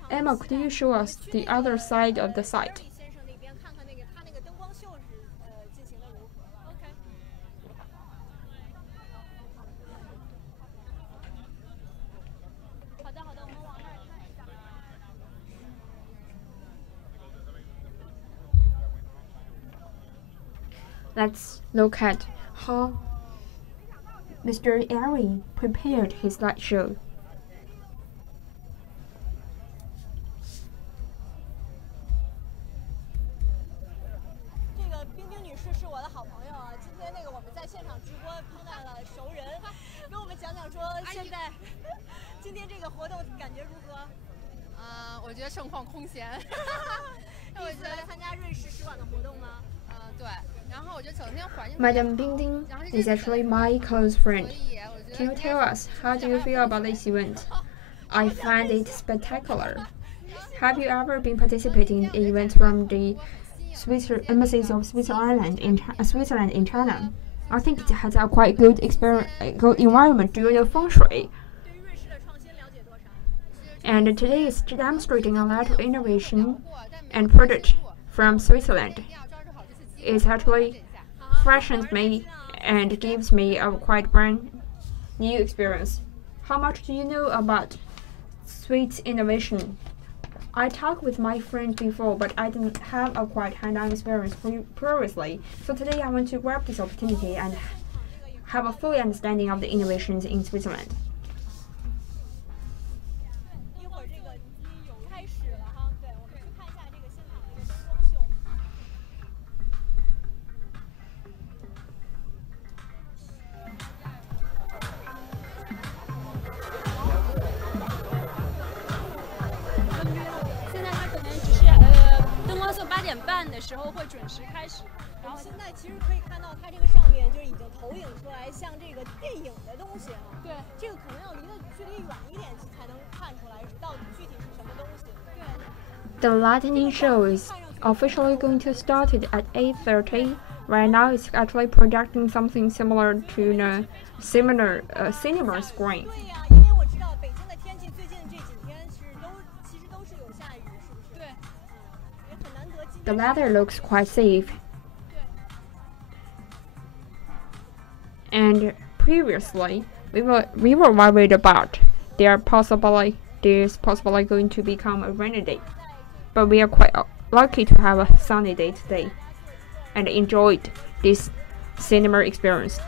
Emma, could you show us the other side of the site? Let's look at how Mr. Ari prepared his slideshow. Madam Bingding is actually my close friend. Can you tell us, how do you feel about this event? I find it spectacular. Have you ever been participating in events from the embassies of Switzerland in China? I think it has a quite good environment. Do you know feng shui? And today is demonstrating a lot of innovation and product from Switzerland. It actually freshens me and gives me a quite brand new experience. How much do you know about Swiss innovation? I talked with my friend before, but I didn't have a quite hands-on experience previously. So today I want to grab this opportunity and have a full understanding of the innovations in Switzerland. The lightning show is officially going to start at 8:30. Right now, it's actually projecting something similar to a cinema screen. The weather looks quite safe. And previously, we were worried about there's possibly going to become a rainy day. But we are quite lucky to have a sunny day today and enjoyed this cinema experience.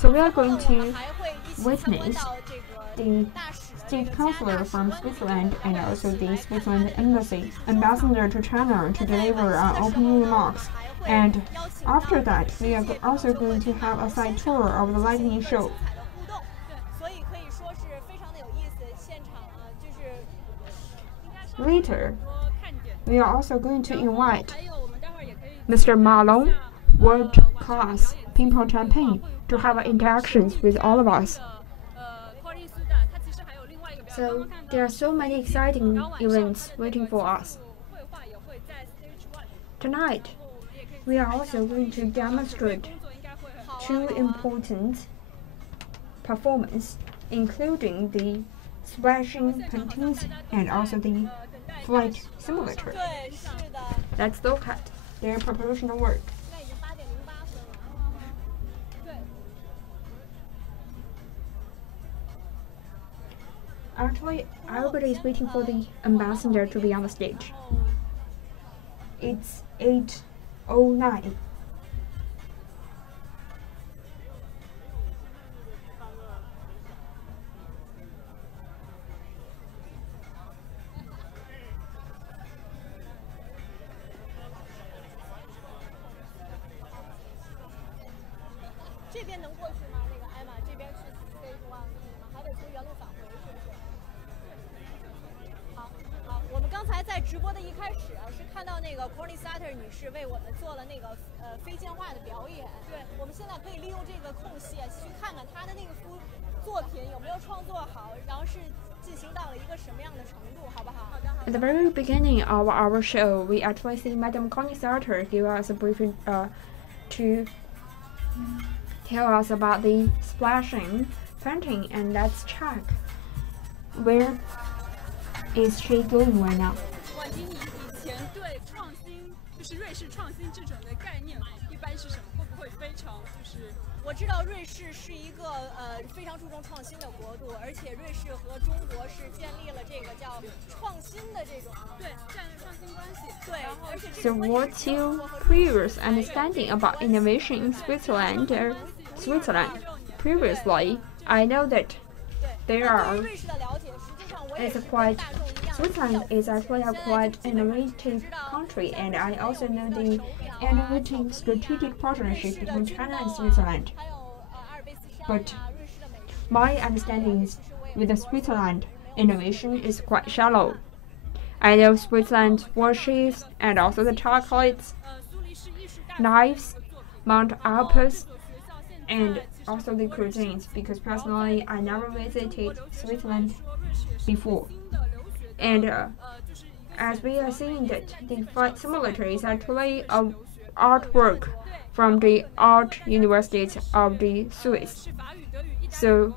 So we are going to witness the state councillor from Switzerland and also the Switzerland embassy ambassador to China to deliver our opening remarks. And after that, we are also going to have a side tour of the lightning show. Later, we are also going to invite Mr. Ma Long, world-class ping-pong champion, to have interactions with all of us. So there are so many exciting events waiting for us. Tonight, we are also going to demonstrate two important performances, including the splashing paintings, and also the flight simulator. 对，是的。 Let's look at their promotional work. 现在已经8:08分了。对。 Actually, everybody is waiting for the ambassador to be on the stage. It's 8:09. “这边能过去吗？那个艾玛，这边是 stage 1可以吗？还得从原路返回，是不是？好，我们刚才在直播的一开始是看到那个 Corny Sutter 女士为我们做了那个非简化的表演。对，我们现在可以利用这个空隙去看看她的那个作品有没有创作好，然后是进行到了一个什么样的程度，好不好？好的。 At the very beginning of our show, we actually see Madam Connie Sartor give us a briefing to tell us about the splashing painting, and let's check where is she going right now. 婉婷，你以前对创新，就是瑞士创新这种的概念，一般是什么？会不会非常就是？ 我知道瑞士是一个非常注重创新的国度，而且瑞士和中国是建立了这个叫创新的这种对战略创新关系。对，而且 So what's your previous understanding about innovation in Switzerland? Previously, I know that there are. Switzerland is actually a quite innovative country, and I also know the innovating strategic partnership between China and Switzerland. But my understanding is with the Switzerland, innovation is quite shallow. I know Switzerland's watches and also the chocolates, knives, Mount Alpes, and also the cuisines, because personally I never visited Switzerland before. And as we are seeing that the flight simulator is actually an artwork from the art universities of the Swiss. So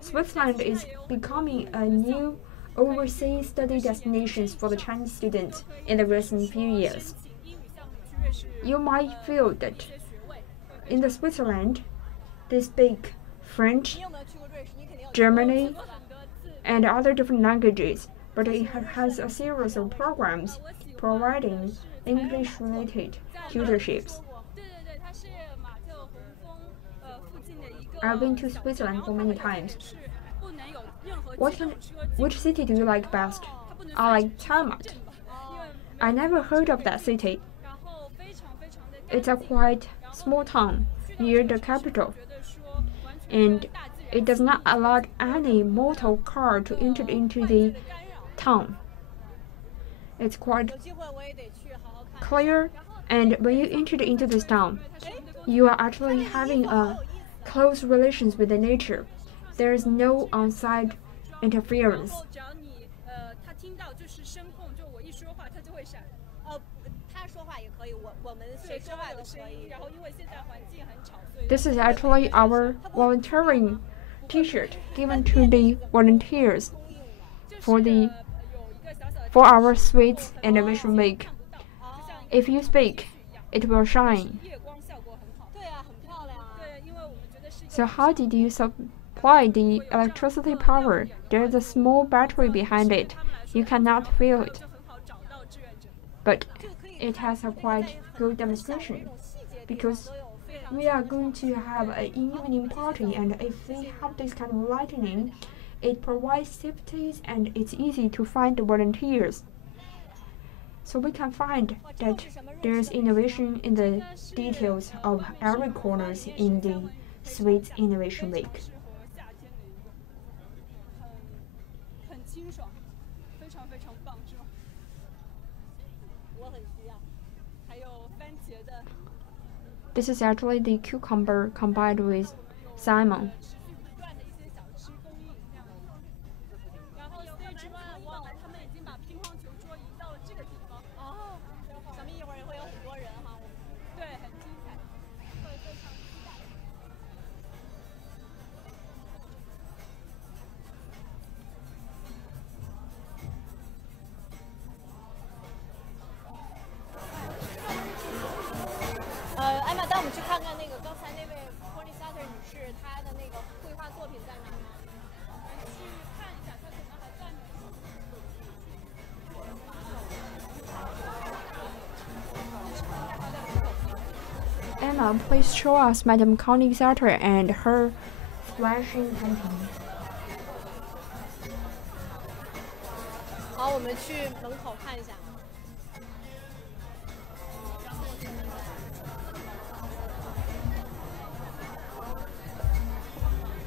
Switzerland is becoming a new overseas study destination for the Chinese students in the recent few years. You might feel that in the Switzerland, they speak French, Germany, and other different languages, but it has a series of programs providing English-related tutorships. I've been to Switzerland for many times. Which city do you like best? I like Zermatt. I never heard of that city. It's a quite small town near the capital, and it does not allow any motor car to enter into the town. It's quite clear, and when you enter into this town, you are actually having a close relations with the nature. There is no on-site interference. This is actually our volunteering T-shirt given to the volunteers for our Sweets Innovation Week. If you speak, it will shine. So how did you supply the electricity power? There's a small battery behind it. You cannot feel it, but it has a quite good demonstration, because we are going to have an evening party, and if we have this kind of lighting, it provides safety and it's easy to find the volunteers. So we can find that there's innovation in the details of every corners in the Sweets Innovation Week. This is actually the cucumber combined with salmon. 我们去看看那个刚才那位 Tony Sutter 女士她的那个绘画作品在哪儿？去看一下，她可能还在美国。Emma, please show us Madame Connie Sutter and her flashing painting. 好，我们去门口看一下。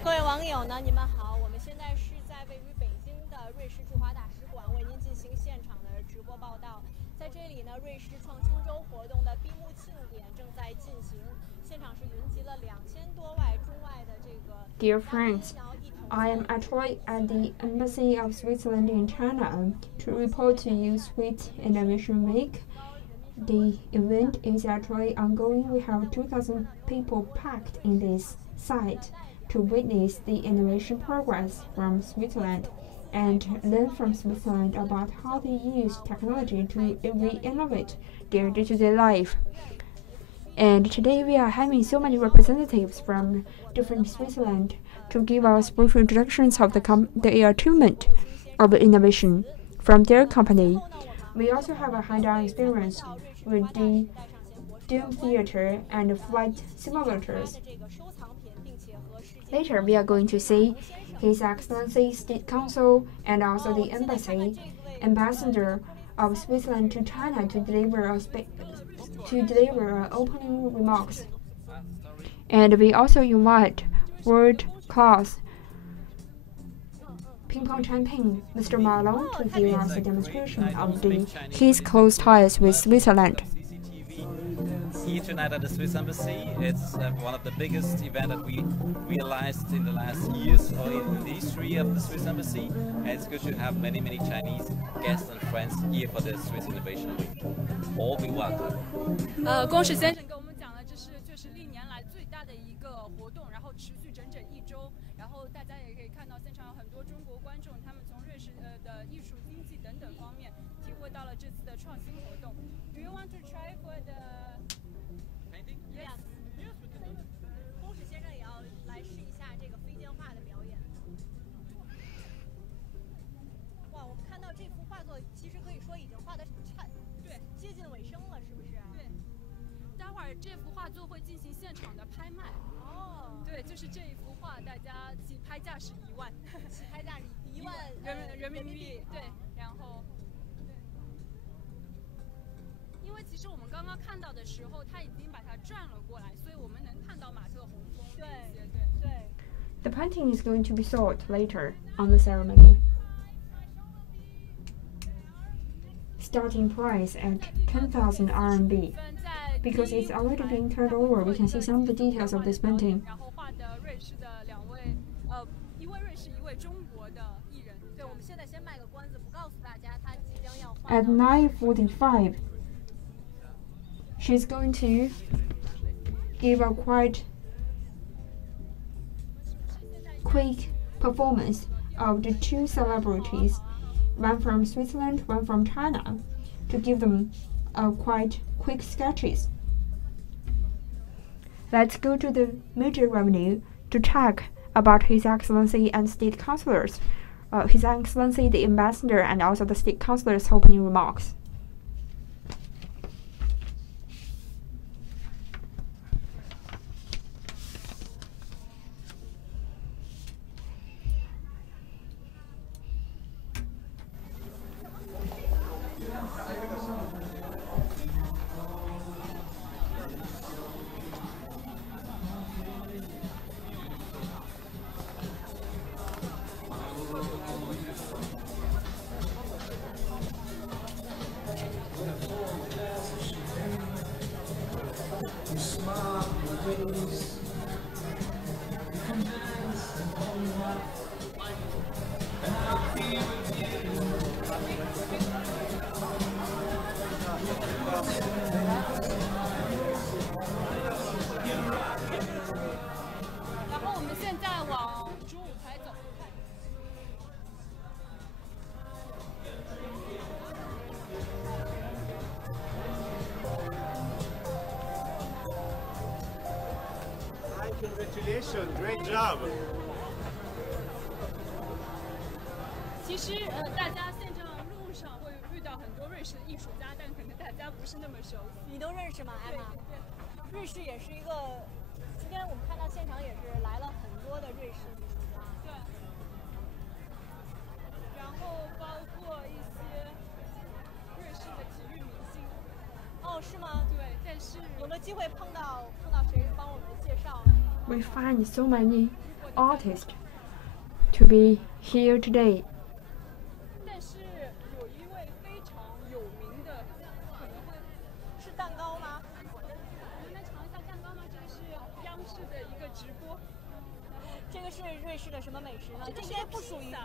各位网友呢，你们好，我们现在是在位于北京的瑞士驻华大使馆为您进行现场的直播报道。在这里呢，瑞士创新周活动的闭幕庆典正在进行，现场是云集了2000多位中外的这个。Dear friends, I am actually at the Embassy of Switzerland in China to report to you Sweet Innovation Week. The event is actually ongoing. We have 2,000 people packed in this site to witness the innovation progress from Switzerland and learn from Switzerland about how they use technology to re-innovate their day-to-day life. And today we are having so many representatives from different Switzerland to give us brief introductions of the achievement of innovation from their company. We also have a hands-on experience with the Doom Theater and flight simulators. Later, we are going to see His Excellency State Council and also the Embassy Ambassador of Switzerland to China to deliver opening remarks. And we also invite world-class ping-pong champion Mr. Marlon to give us a demonstration of his close ties with Switzerland. Here tonight at the Swiss Embassy, it's one of the biggest events that we realized in the last years or in the history of the Swiss Embassy, and it's good to have many Chinese guests and friends here for the Swiss Innovation Week. All be welcome. 龚史先生跟我们讲了，这是历年来最大的一个活动，然后持续整整1周，然后大家也可以看到现场有很多中国观众，他们从瑞士的艺术、经济等等方面体会到了这次的创新活动。Do you want to try for the painting? Yes. 龚史先生也要来试一下这个飞溅画的表演。哇，我们看到这幅画作，其实可以说已经画的接近尾声了，是不是？对。待会儿这幅画作会进行现场的拍卖。哦。对，就是这一幅画，大家起拍价是1万，起拍价是1万人民币。对，然后。因为其实我们刚刚看到的时候，他已经把它转了过来，所以我们能看到马特洪峰。对。The painting is going to be sold later on the ceremony. Starting price at 10,000 RMB. Because it's already being turned over, we can see some of the details of this painting. 然后画的瑞士的2位，一位瑞士，一位中国的艺人。对，我们现在先卖个关子，不告诉大家他即将要画。At 9:45. She's going to give a quite quick performance of the 2 celebrities, one from Switzerland, one from China, to give them quite quick sketches. Let's go to the major revenue to check about His Excellency and State Councillors, His Excellency the Ambassador and also the State Councillors' opening remarks. Congratulations, great job. 其实大家线上路上会遇到很多瑞士的艺术家，但可能大家不是那么熟悉。你都认识吗，艾玛？对。瑞士也是一个，今天我们看到现场也是来了很多的瑞士艺术家。对。然后包括一些瑞士的体育明星。哦，是吗？对，但是有没有机会碰到谁帮我们介绍？ We find so many artists to be here today. 但是有一位非常有名的，可能会是蛋糕吗？我们来尝一下蛋糕吗？这个是央视的一个直播。这个是瑞士的什么美食呢？这应该不属于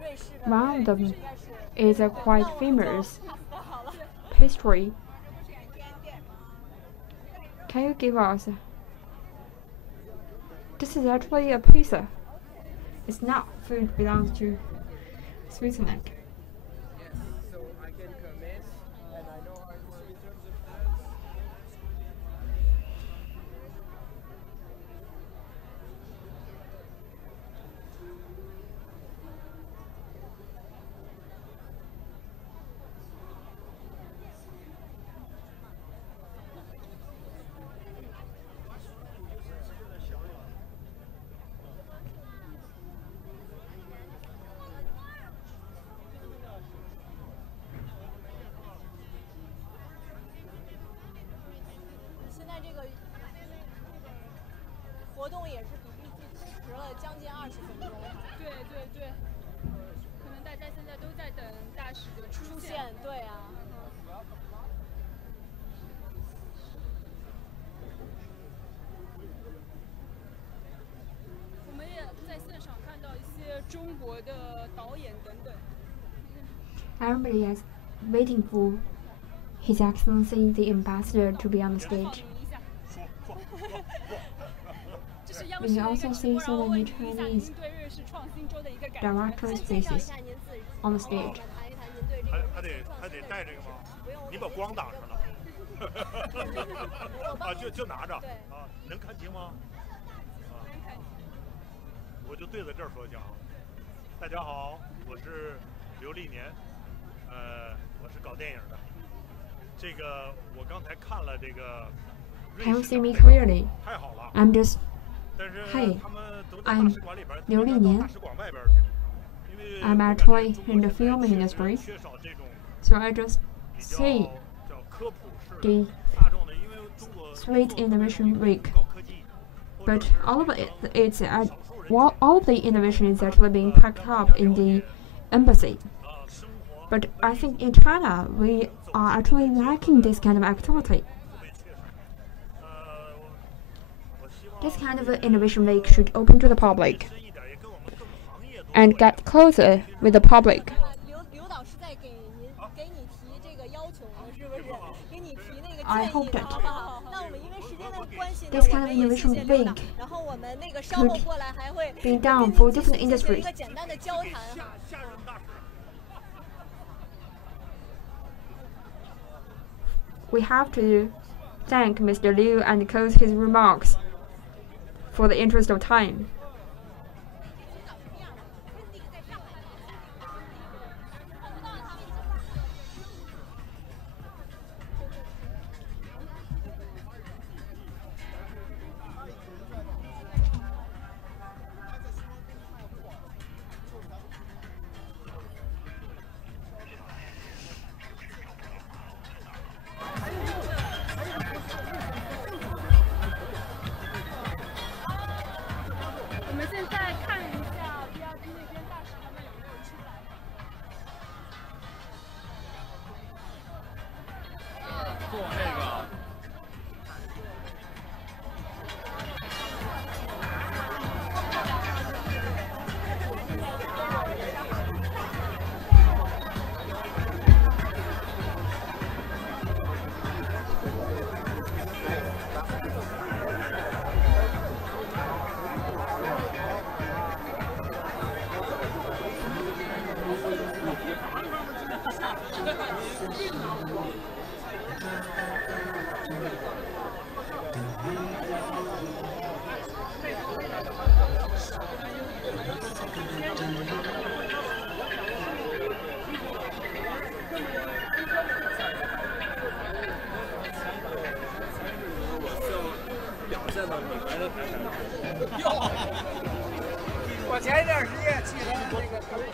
瑞士的。 One of them is a quite famous pastry. Can you give us? This is actually a pizza. It's not food belongs to Switzerland. Yes, so I can comment, and I know how to in terms of that. 现在这个活动也是比预计迟了将近20分钟。对对对，可能大家现在都在等大使的出现。对啊。我们也在现场看到一些中国的导演等等。Everybody is waiting for His Excellency the Ambassador to be on the stage. We also see so many Chinese directors' faces on the stage. 还得带这个吗？你把光挡上了。啊，就拿着。啊，能看清吗？啊，我就对着这儿说讲。大家好，我是刘立年，我是搞电影的。这个我刚才看了这个。Can you see me clearly? 太好了。I'm just. 但是 Hey, 他们都在大使馆里边， 刘立年。 大使馆外边去。 I'm actually in the film industry, so I just see the Sweet Innovation Week. But all of all of the innovation is actually being packed up in the embassy. But I think in China we are actually lacking this kind of activity. This kind of innovation week should open to the public and get closer with the public. I hope that this kind of innovation week could be done for different industries. We have to thank Mr. Liu and close his remarks for the interest of time. 表现的美白的台上。我前一段时间去他那个导演。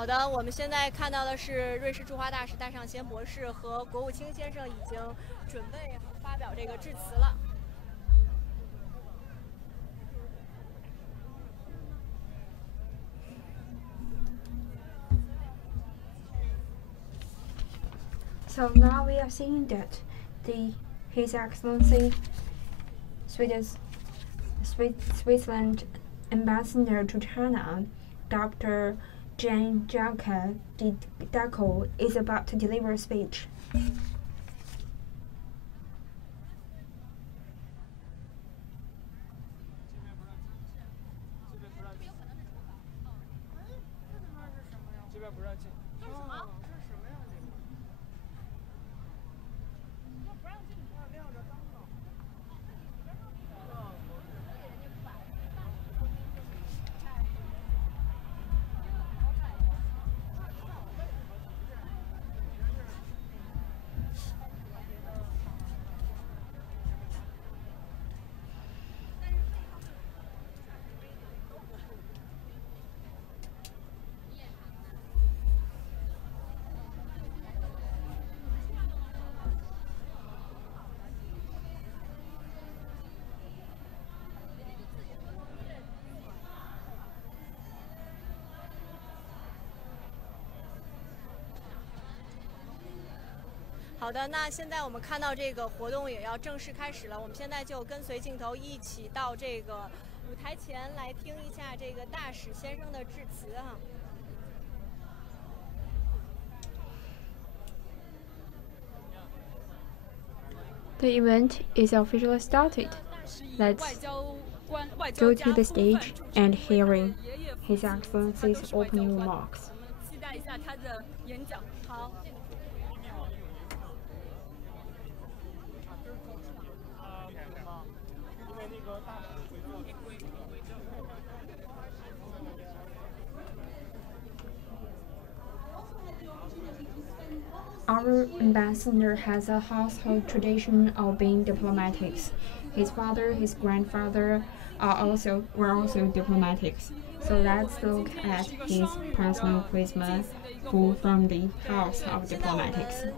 好的，我们现在看到的是瑞士驻华大使戴尚贤博士和国务卿先生已经准备发表这个致辞了。So now we are seeing that His Excellency Switzerland Ambassador to China, Dr. Jean-Jacques Decaux, is about to deliver a speech.好的，那现在我们看到这个活动也要正式开始了，我们现在就跟随镜头一起到这个舞台前来听一下这个大使先生的致辞哈。The event is officially started. Let's go to the stage and hearing His Excellency's opening remarks. 期待一下他的演讲。好。Our ambassador has a household tradition of being diplomatics. His father, his grandfather were also diplomatics. So let's look at his personal charisma from the house of diplomatics.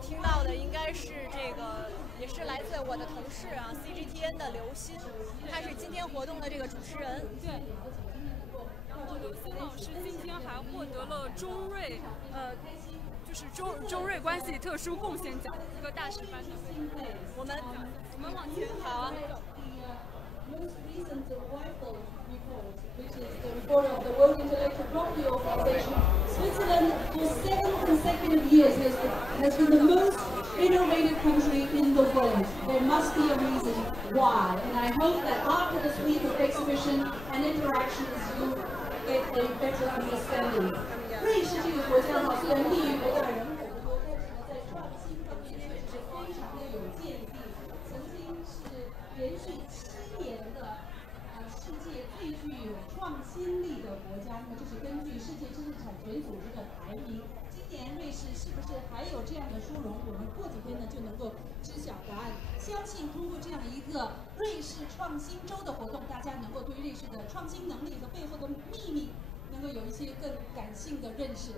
听到的应该是这个，也是来自我的同事啊 ，CGTN 的刘鑫，他是今天活动的这个主持人。对。然后刘鑫老师今天还获得了中瑞就是中瑞关系特殊贡献奖一个大使颁的。我们往前好啊。Most recent WIPO report, which is the report of the World Intellectual Property Organization, Switzerland for 7 consecutive years has been the most innovative country in the world. There must be a reason why, and I hope that after this week of exhibition and interactions, you get a better understanding. 瑞士这个国家哈，虽然地域不大，人口不多，但是呢，在创新方面确实是非常的有见地。曾经是连续7年的世界最具有创新力的国家。那么这是根据世界知识产权组织的排名。今年瑞士是不是还有这样的殊荣？我们过几天呢就能够知晓答案。相信通过这样一个瑞士创新周的活动，大家能够对瑞士的创新能力和背后的秘密。能够有一些更感性的认识。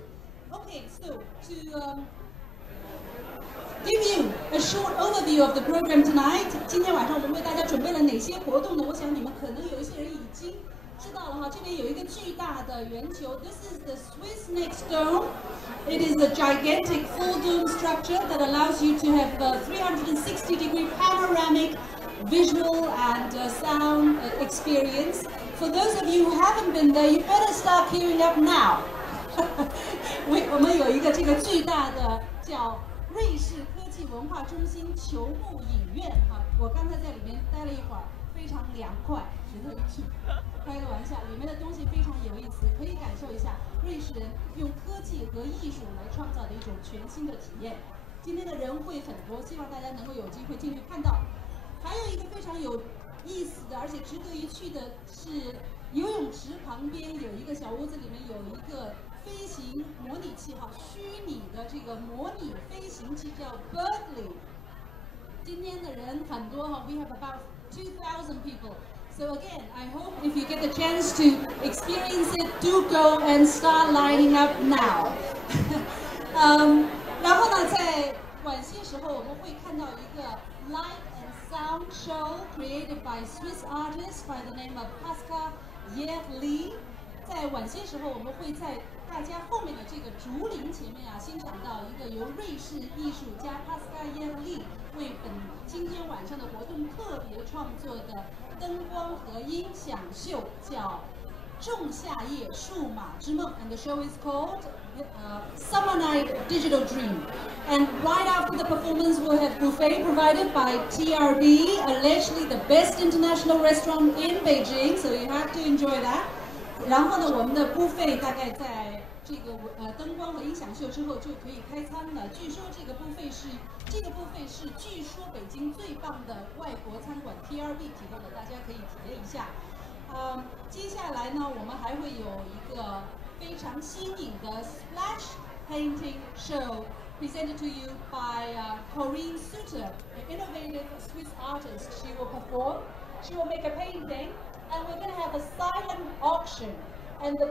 Okay, so to give you a short overview of the program tonight， 今天晚上我们为大家准备了哪些活动呢？我想你们可能有一些人已经知道了哈。这边有一个巨大的圆球 ，This is the Swiss Next Dome. It is a gigantic full-dome structure that allows you to have a 360-degree panoramic visual and sound experience. For those of you who haven't been there, you better start queuing up now. 我们有一个这个巨大的叫瑞士科技文化中心球幕影院哈，我刚才在里面待了一会儿，非常凉快，值得一去。开个玩笑，里面的东西非常有意思，可以感受一下瑞士人用科技和艺术来创造的一种全新的体验。今天的人会很多，希望大家能够有机会进去看到。还有一个非常有意思的，而且值得一去的是游泳池旁边有一个小屋子，里面有一个飞行模拟器哈，虚拟的这个模拟飞行器叫 Birdly。今天的人很多哈 ，We have about 2,000 people. So again, I hope if you get the chance to experience it, do go and start lining up now. 然后呢，在晚些时候我们会看到一个 light and sound show created by Swiss artist by the name of Pascal Yerli. 在晚些时候，我们会在大家后面的这个竹林前面啊，欣赏到一个由瑞士艺术家帕斯卡耶利为今天晚上的活动特别创作的灯光和音响秀，叫《仲夏夜数码之梦》 ，and the show is called Summer Night Digital Dream. And right after the performance, we'll have buffet provided by TRB, allegedly the best international restaurant in Beijing. So you have to enjoy that. 然后呢，我们的 buffet 大概在这个灯光和音响秀之后就可以开餐了。据说这个 buffet 是据说北京最棒的外国餐馆 TRB 提供的，大家可以体验一下。接下来呢，我们还会有一个非常新颖的 splash painting show presented to you by Corinne Suter, an innovative Swiss artist. She will perform. She will make a painting. And we're going to have a silent auction, and the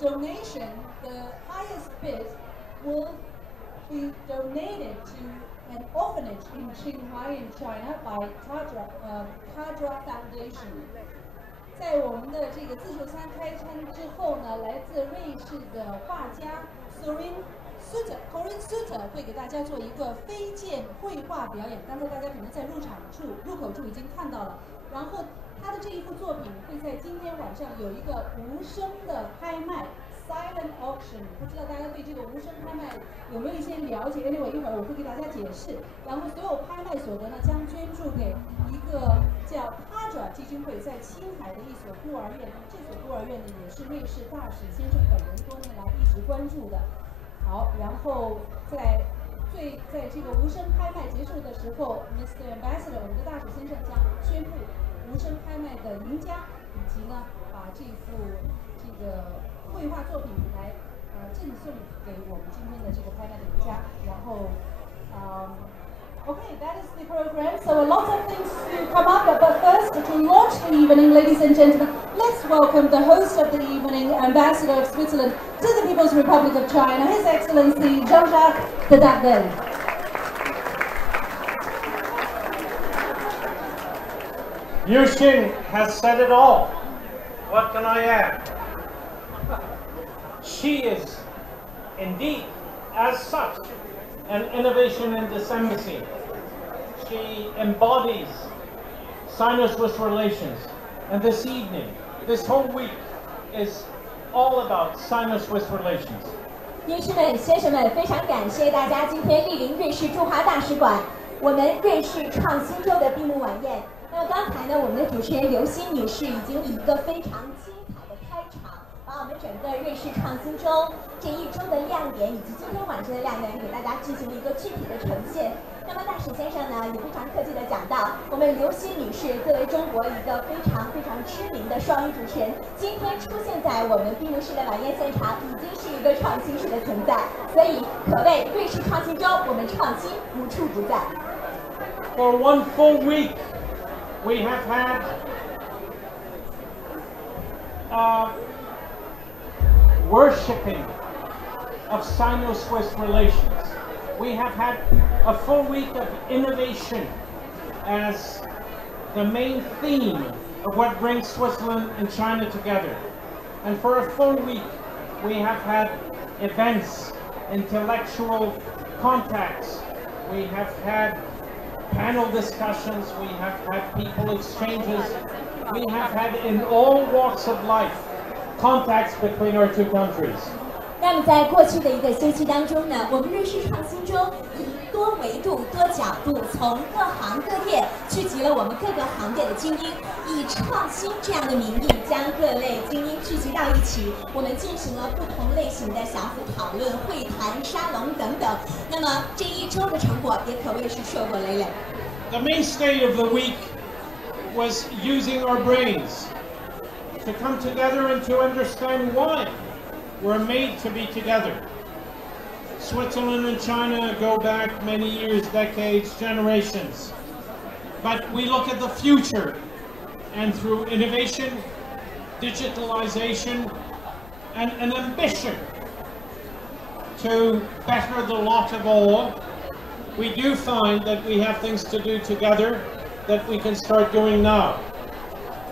donation, the highest bid, will be donated to an orphanage in Qinghai in China by Kadra Foundation. 在我们的这个自助餐开餐之后呢，来自瑞士的画家 Corinne Suter 会给大家做一个飞剑绘画表演。刚才大家可能在入口处已经看到了。然后他的这一幅作品会在今天晚上有一个无声的拍卖 （silent auction）。不知道大家对这个无声拍卖有没有一些了解 ？Anyway， 一会儿我会给大家解释。然后所有拍卖所得呢，将捐助给一个叫 Kadra 基金会在青海的一所孤儿院。这所孤儿院呢，也是瑞士大使先生本人多年来一直关注的。好，然后在这个无声拍卖结束的时候 ，Mr. Ambassador， 我们的大使先生将宣布无声拍卖的赢家，以及呢把这幅这个绘画作品来赠送给我们今天的这个拍卖的赢家。然后Okay, that is the program. So a lot of things to come up, but first, to launch the evening, ladies and gentlemen, let's welcome the host of the evening, Ambassador of Switzerland to the People's Republic of China, His Excellency Jean-Jacques de Dardenne. Yu Xin has said it all. What can I add? She is indeed, as such, an innovation in this embassy. She embodies Sino-Swiss relations. And this evening, this whole week, is all about Sino-Swiss relations. 女士们、先生们，非常感谢大家今天莅临瑞士驻华大使馆，我们瑞士创新周的闭幕晚宴。那么刚才呢，我们的主持人刘欣女士已经以一个非常精彩的开场，把我们整个瑞士创新周这一周的亮点以及今天晚上的亮点给大家进行了一个具体的呈现。那么大使先生呢也非常客气的讲到，我们刘欣女士作为中国一个非常知名的双语主持人，今天出现在我们闭幕式的晚宴现场，已经是一个创新式的存在，所以可谓瑞士创新周，我们创新无处不在。For one full week, we have had worshipping of Sino-Swiss relations. We have had a full week of innovation as the main theme of what brings Switzerland and China together. And for a full week, we have had events, intellectual contacts. We have had panel discussions. We have had people exchanges. We have had in all walks of life contacts between our two countries. 那么在过去的一个星期当中呢，我们瑞士创新周以多维度、多角度，从各行各业聚集了我们各个行业的精英，以创新这样的名义将各类精英聚集到一起，我们进行了不同类型的小组讨论、会谈、沙龙等等。那么这一周的成果也可谓是硕果累累。The mainstay of the week was using our brains to come together and to understand why we're made to be together. Switzerland and China go back many years, decades, generations. But we look at the future, and through innovation, digitalization, and an ambition to better the lot of all, we do find that we have things to do together that we can start doing now.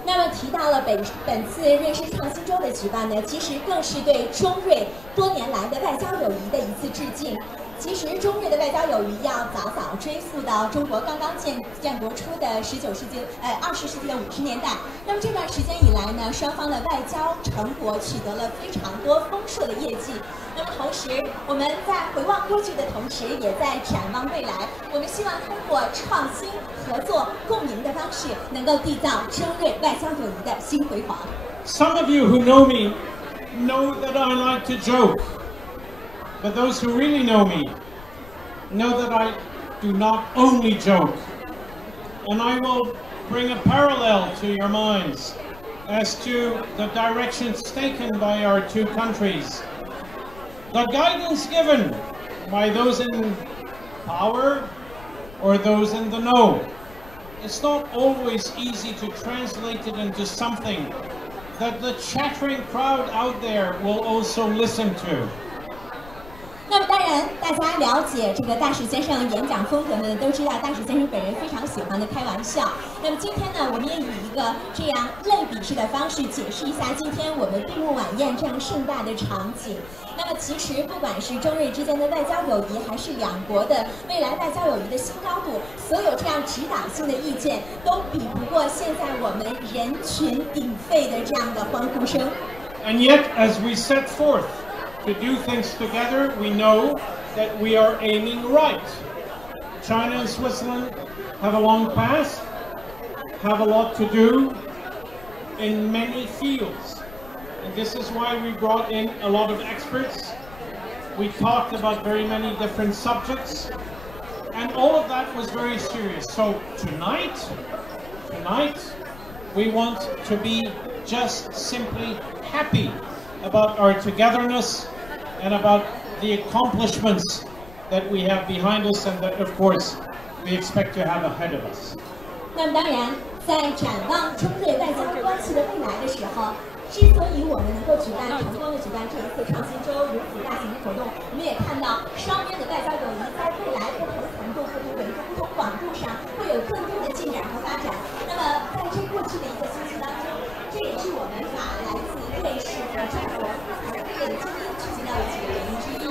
那么提到了本次瑞士创新周的举办呢，其实更是对中瑞多年来的外交友谊的一次致敬。其实中瑞的外交友谊要早追溯到中国刚刚建国初的20世纪的50年代。那么这段时间以来呢，双方的外交成果取得了非常多丰硕的业绩。那么同时，我们在回望过去的同时，也在展望未来。我们希望通过创新、合作、共赢的方式，能够缔造中瑞外交友谊的新辉煌。Some of you who know me know that I like to joke. But those who really know me know that I do not only joke. And I will bring a parallel to your minds as to the directions taken by our two countries. The guidance given by those in power or those in the know. It's not always easy to translate it into something that the chattering crowd out there will also listen to. 那么当然，大家了解这个大使先生演讲风格呢，都知道大使先生本人非常喜欢的开玩笑。那么今天呢，我们也以一个这样类比式的方式解释一下今天我们闭幕晚宴这样盛大的场景。那么其实不管是中瑞之间的外交友谊，还是两国的未来外交友谊的新高度，所有这样指导性的意见，都比不过现在我们人群鼎沸的这样的欢呼声。And yet, as we set forth to do things together, we know that we are aiming right. China and Switzerland have a long past, have a lot to do in many fields. And this is why we brought in a lot of experts. We talked about very many different subjects. And all of that was very serious. So tonight, we want to be just simply happy about our togetherness and about the accomplishments that we have behind us and that, of course, we expect to have ahead of us. 那么当然，在展望中瑞外交关系的未来的时候，之所以我们能够成功的举办这一次创新周如此大型的活动，我们也看到双边的外交友谊在未来不同程度、不同维度、不同广度上会有更多的进展和发展。那么在这过去的一个星期当中，这也是我们把来自瑞士和中国不同的精英聚集到一起的原因之一。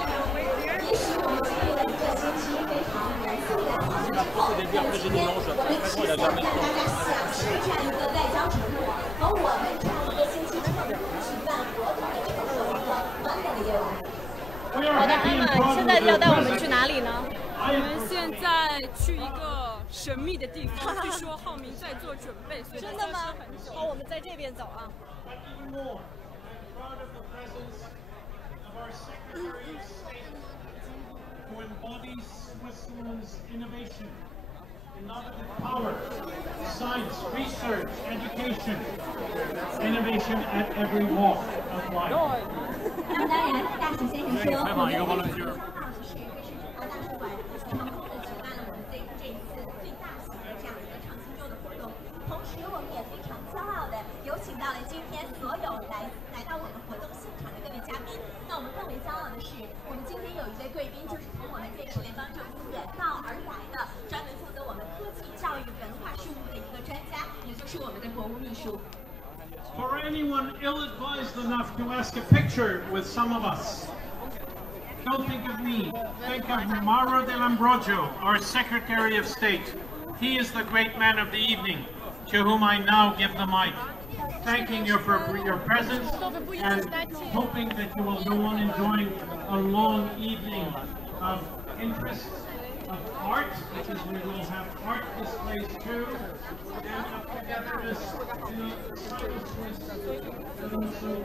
也许我们经历了一个星期非常严肃的讨论之后，那么今天我们只想让大家享受这样一个外交成果和我们这样一个星期成功举办活动的成果一个完美的夜晚。好的，艾玛，现在要带我们去哪里呢？我们现在去一个神秘的地方，据说浩明在做准备，所以真的吗？好，我们在这边走啊。Who embodies Switzerland's innovation, innovative power, science, research, education, innovation at every walk of life. 那么当然，大使先生说，我们非常是瑞士驻华大使馆成功的举办了我们这一次最大型的这样一个创新周的活动，同时我们也非常骄傲的有请到了今天所有来到我们活动现场的各位嘉宾。那我们更为骄傲的是，我们今天有一位贵宾，就是从我们瑞士联邦政府远道而来的，专门负责我们科技、教育、文化事务的一个专家，也就是我们的国务秘书。For anyone ill-advised enough to ask a picture with some of us, don't think of me. Think of Mauro dell'Ambrogio, our Secretary of State. He is the great man of the evening, to whom I now give the mic. Thanking you for your presence and hoping that you will go on enjoying a long evening of interest, of art, because we will have art displays too, and of togetherness in a Swiss and also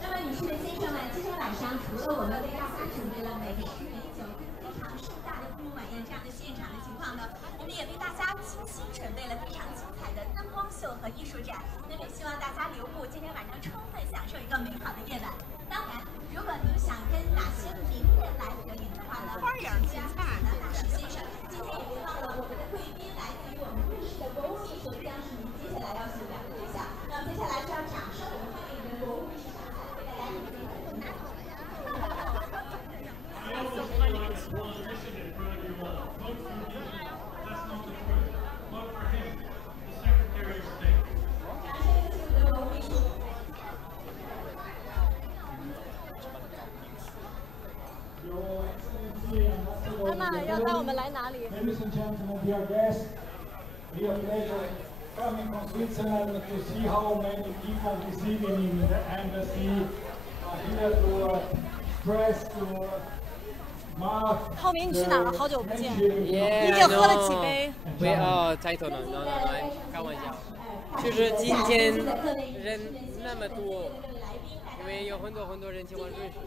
那么，女士们、先生们，今天晚上除了我们为大家准备了美食美酒跟非常盛大的闭幕晚宴这样的现场的情况呢，我们也为大家精心准备了非常精彩的灯光秀和艺术展。那么，也希望大家留步，今天晚上充分享受一个美好的夜晚。当然，如果您想跟哪些名人来合影的话呢，请加大使先生。今天也别忘了我们的贵宾来自于我们瑞士的国务秘书将是您接下来要请两个对象。那么接下来是要掌声我们欢迎我们的国务秘书上台，为大家准备的更大。要带我们来哪里？ Ladies and gentlemen, dear guests, we have pleasure coming from Switzerland to see how many people this evening in the embassy are here to express to mark. 浩明，你去哪儿了？好久不见。你 Yeah, 已经喝了几杯？再头呢，no，开玩笑。就是今天人那么多，因为有很多人喜欢瑞士。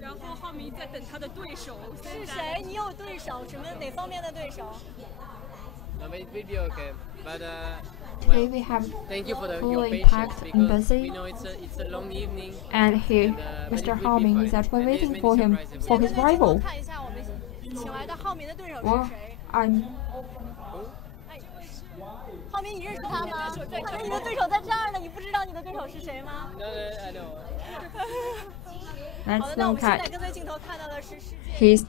然后浩明在等他的对手是谁？你有对手？什么哪方面的对手？ No, it will be okay. But Today we have thank you for your fully patience packed because embassy. we know it's a long evening. And he, but Mr. it will be Haoming is fine. actually And there's waiting many for him surprises. for his rival. 看一下我们请来的浩明的对手是 Well, 谁？ I'm 浩明，你认识他吗？浩明，你的对手在这儿呢，你不知道你的对手是谁吗？ No, I know. 好 let's 的，那我 look 们现在 at 跟随镜头看到的是世界 his.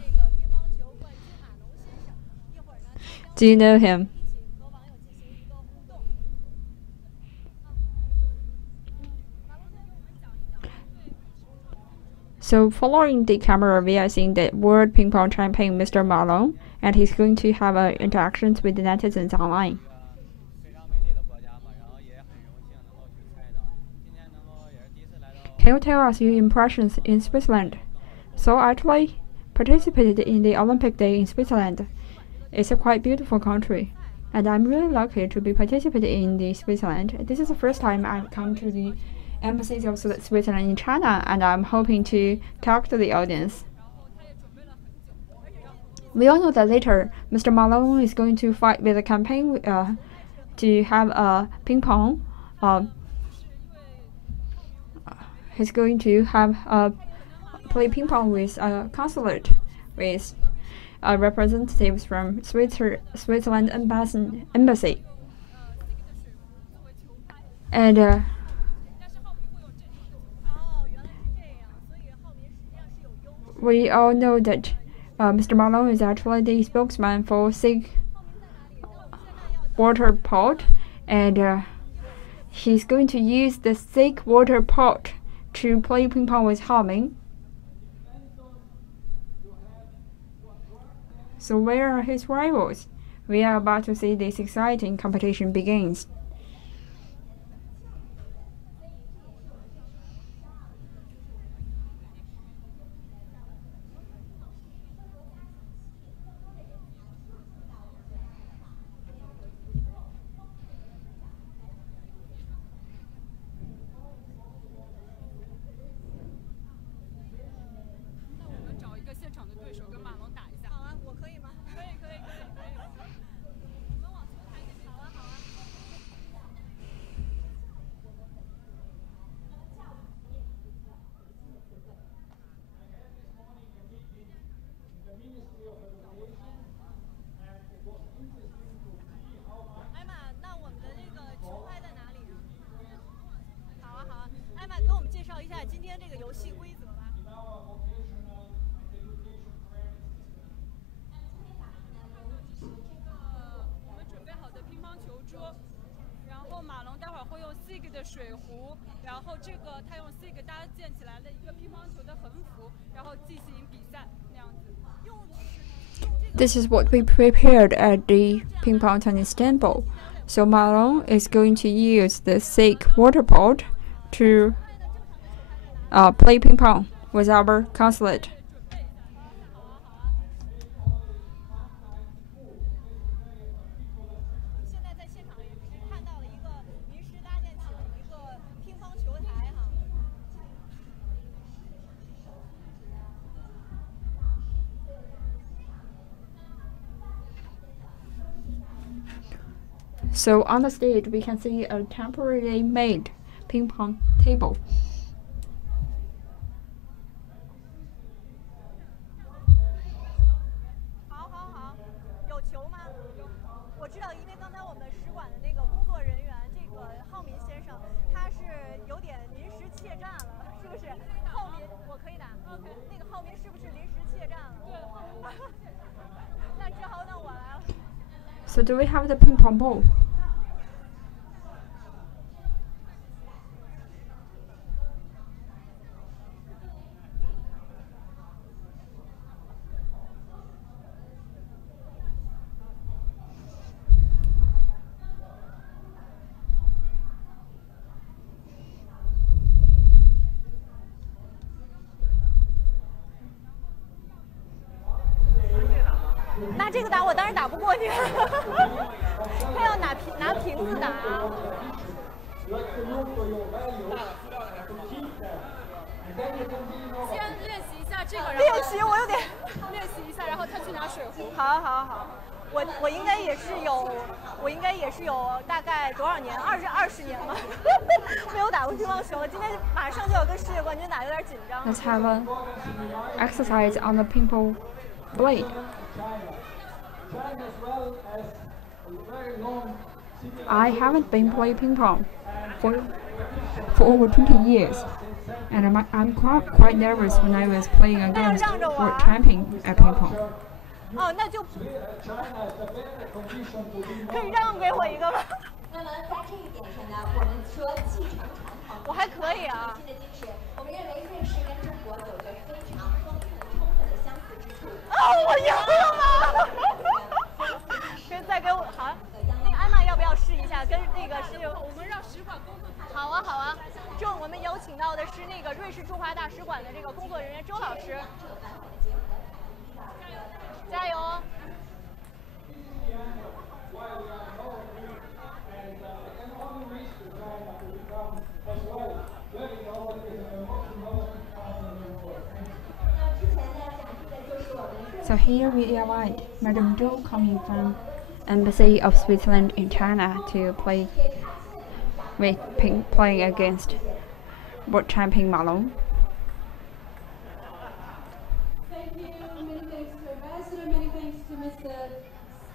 Do you know him? So following the camera, we are seeing the World Ping Pong Champion, Mr. Malone, and he's going to have interactions with the netizens online. Can you tell us your impressions in Switzerland? So I actually participated in the Olympic Day in Switzerland. It's a quite beautiful country, and I'm really lucky to be participating in the Switzerland. This is the first time I've come to the embassies of Switzerland in China, and I'm hoping to talk to the audience. We all know that later, Mr. Malone is going to fight with a campaign to have a ping pong. He's going to have play ping pong with a consulate with representatives from Switzerland embassy. And we all know that Mr. Malone is actually the spokesman for SIG water pot, and he's going to use the SIG water pot to play ping pong with Haoming. So where are his rivals? We are about to see this exciting competition begins. SIG 的水壶，然后这个他用 SIG 搭建起来的一个乒乓球的横幅，然后进行比赛那样子。This is what we prepared at the ping pong town in Istanbul. So Malone is going to use the SIG water pot to play ping pong with our consulate. So on the stage, we can see a temporarily made ping pong table. So do we have the ping pong ball? 这个打我当然打不过你，他要拿瓶子打。先练习一下这个，练习我有点练习一下，然后他去拿水壶。好，我应该也是有大概多少年，20年了，没有打过乒乓球了。今天马上就要跟世界冠军打，有点紧张。 Let's have an exercise on the ping-pong blade. I haven't been playing ping pong for over 20 years, and I'm quite nervous when I was playing against world champion at ping pong. 哦，那就可以让给我一个吗？那么在这一点上呢，我们说继承传统，我还可以啊。新的精神，我们认为瑞士跟中国有着非常丰富充分的相似之处。我赢了吗？跟再给我好，那个艾玛要不要试一下？跟那个是我们让使馆工作。好啊。就我们有请到的是那个瑞士驻华大使馆的这个工作人员周老师。 加油！So here we invite Madam Zhou coming from Embassy of Switzerland in China to play playing against world champion Malone. Many thanks to Mr.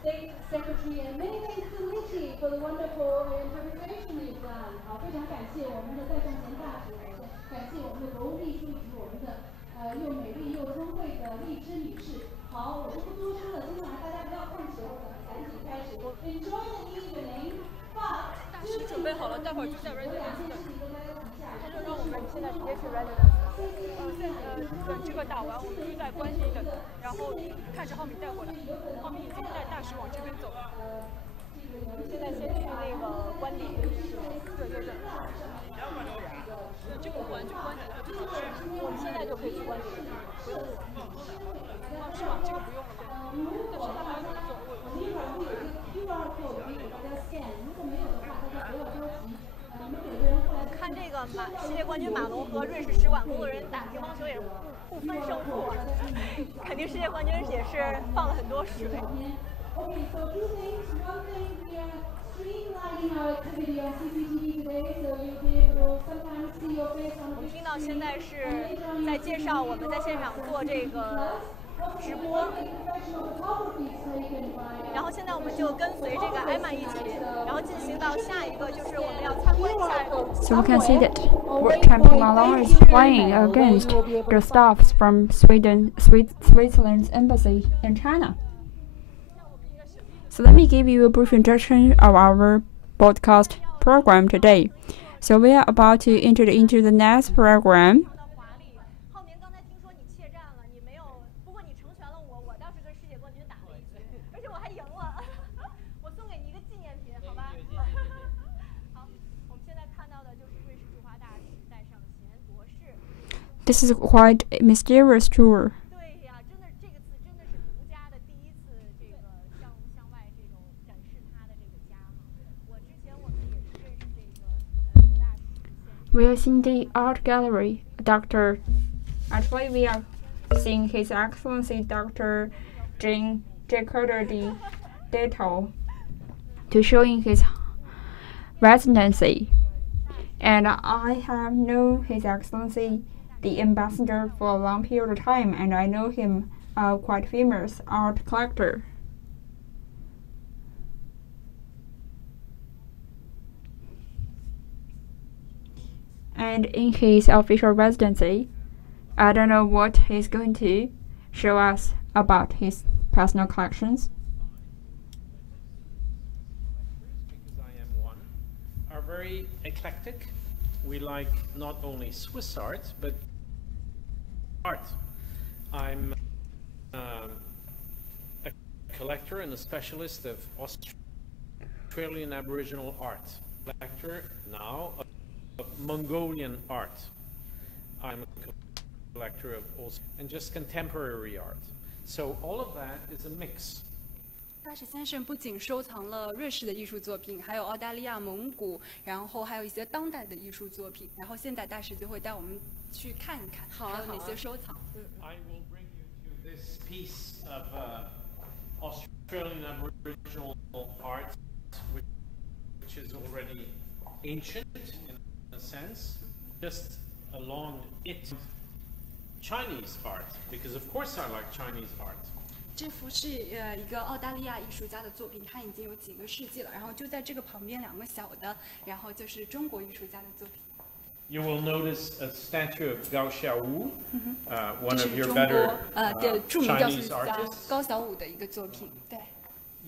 State Secretary, and many thanks to Lichi for the wonderful interpretation you've done. 好，非常感谢我们的在上前大使，感谢我们的国务秘书以及我们的又美丽又聪慧的荔枝女士。好，我就不多说了，今晚大家不要看球，咱们赶紧开始。Enjoy the evening. 大师准备好了，待会儿就在 residence。他就让我们现在直接去 residence。等这个打完，我们就在关系等，然后看着浩敏带过来。浩敏已经带大使往这边走了。现在先去那个官邸。对。这个完就官邸，我们现在就可以去官邸。不用。是吧？这个不用了吗？但是他还没走。我们一会儿会有一个 QR code 给大家 scan， 如果没有的话，大家不要着急。看这个世界冠军马龙和瑞士使馆工作人员打乒乓球也是不分胜负，肯定世界冠军也是放了很多水。Okay, so two things. One thing, we are streamlining our activity on CCTV today, so you'll be able to sometimes see your face on the. 我们听到现在是在介绍我们在现场做这个直播，然后现在我们就跟随这个艾玛一起，然后进行到下一个，就是我们要参观一下。So we can see that world champion Malone is playing against the staffs from Switzerland's embassy in China. So let me give you a brief introduction of our broadcast program today. So we are about to enter into the next program. This is quite a mysterious tour. We are seeing the art gallery, Actually, we are seeing His Excellency Dr. Jane Carter de Dato to showing his residency. And I have known His Excellency the ambassador for a long period of time, and I know him quite famous art collector. And in his official residency, I don't know what he's going to show us about his personal collections. Because I am one, are very eclectic. We like not only Swiss art, but art. I'm a collector and a specialist of Australian Aboriginal art. Collector now of Mongolian art. I'm a collector of also and just contemporary art. So all of that is a mix 大使先生不仅收藏了瑞士的艺术作品，还有澳大利亚、蒙古，然后还有一些当代的艺术作品。然后现在大使就会带我们去看一看，还有哪些收藏。I will bring you to this piece of Australian Aboriginal art, which is already ancient in a sense, just along it Chinese art, because of course I like Chinese art. 这幅是一个澳大利亚艺术家的作品，它已经有几个世纪了。然后就在这个旁边两个小的，然后就是中国艺术家的作品。You will notice a statue of Gao Xiaowu, one of your better Chinese artists. 高小武的一个作品，对。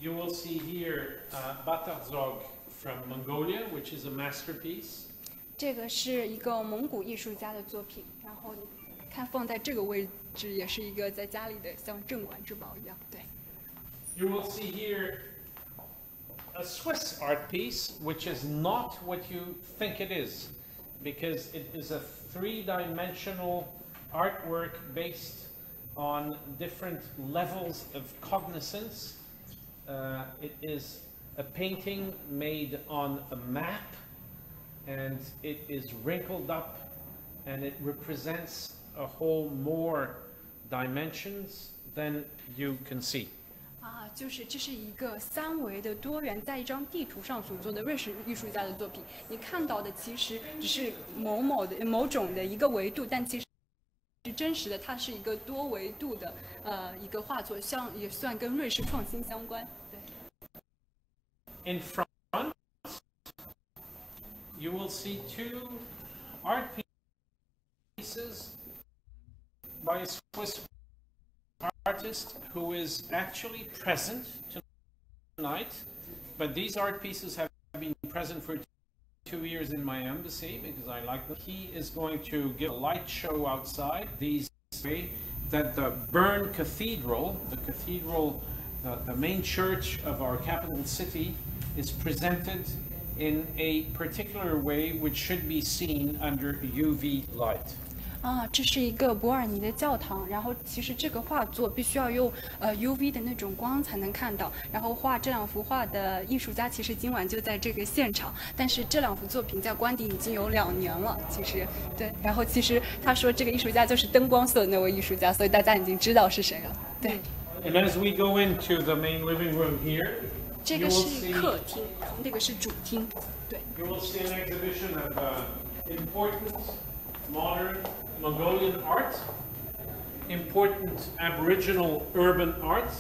You will see here Batarzog from Mongolia, which is a masterpiece. 这个是一个蒙古艺术家的作品，然后看放在这个位置，也是一个在家里的像镇馆之宝一样，对。You will see here a Swiss art piece, which is not what you think it is, because it is a three-dimensional artwork based on different levels of cognizance. It is a painting made on a map, and it is wrinkled up, and it represents a whole more dimensions than you can see. 就是这是一个三维的多元，在一张地图上所做的瑞士艺术家的作品。你看到的其实只是某种的一个维度，但其实真实的它是一个多维度的一个画作，也算跟瑞士创新相关。对。In front, you will see two art pieces by a Swiss artist who is actually present tonight, but these art pieces have been present for 2 years in my embassy because I like them. He is going to give a light show outside. These way that the Bern Cathedral, the main church of our capital city, is presented in a particular way which should be seen under UV light. 这是一个伯尔尼的教堂，然后其实这个画作必须要用UV 的那种光才能看到。然后画这两幅画的艺术家其实今晚就在这个现场，但是这两幅作品在官邸已经有2年了。其实对，然后其实他说这个艺术家就是灯光色的那位艺术家，所以大家已经知道是谁了。对。And as we go into the main living room here, 这个是客厅，那个是主厅。对。You will see an exhibition of important modern Mongolian art, important Aboriginal urban art,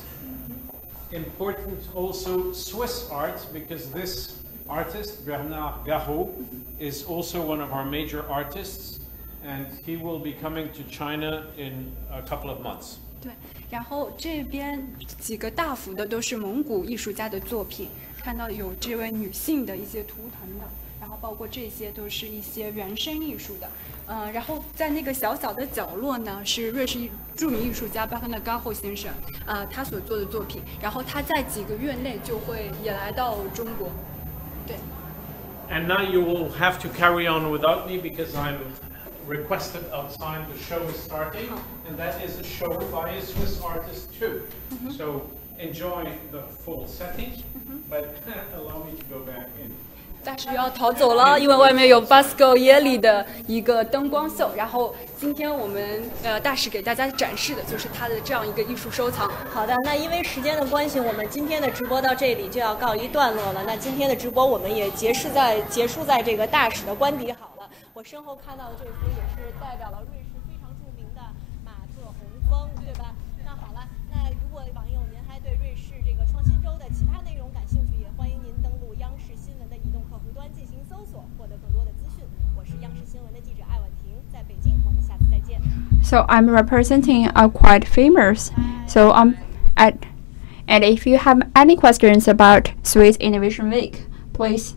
important also Swiss art, because this artist, Bernard Garot, is also one of our major artists, and he will be coming to China in a couple of months. 对，然后这边几个大幅的都是蒙古艺术家的作品，看到有这位女性的一些图腾的，然后包括这些都是一些原生艺术的。然后在那个小小的角落呢，是瑞士著名艺术家巴克纳加后先生，他所做的作品。然后他在几个月内就会也来到中国。对。And now you will have to carry on without me because I'm requested outside. The show is starting, and that is a show by a Swiss artist too. So enjoy the full setting, but allow me to go back in. 大使要逃走了，因为外面有 Basco Yeli 的一个灯光秀。然后今天我们大使给大家展示的就是他的这样一个艺术收藏。好的，那因为时间的关系，我们今天的直播到这里就要告一段落了。那今天的直播我们也结束在这个大使的官邸好了。我身后看到的这幅也是代表了瑞士非常著名的马特洪峰，对吧？那好了，那如果网友您还对瑞士这个创新周的其他内容感兴趣，也欢迎您登录央视新闻的移动客户端进行搜索，获得更多的资讯。我是央视新闻的记者艾婉婷，在北京，我们下次再见。So I'm representing a quite famous. So and if you have any questions about Swiss Innovation Week, please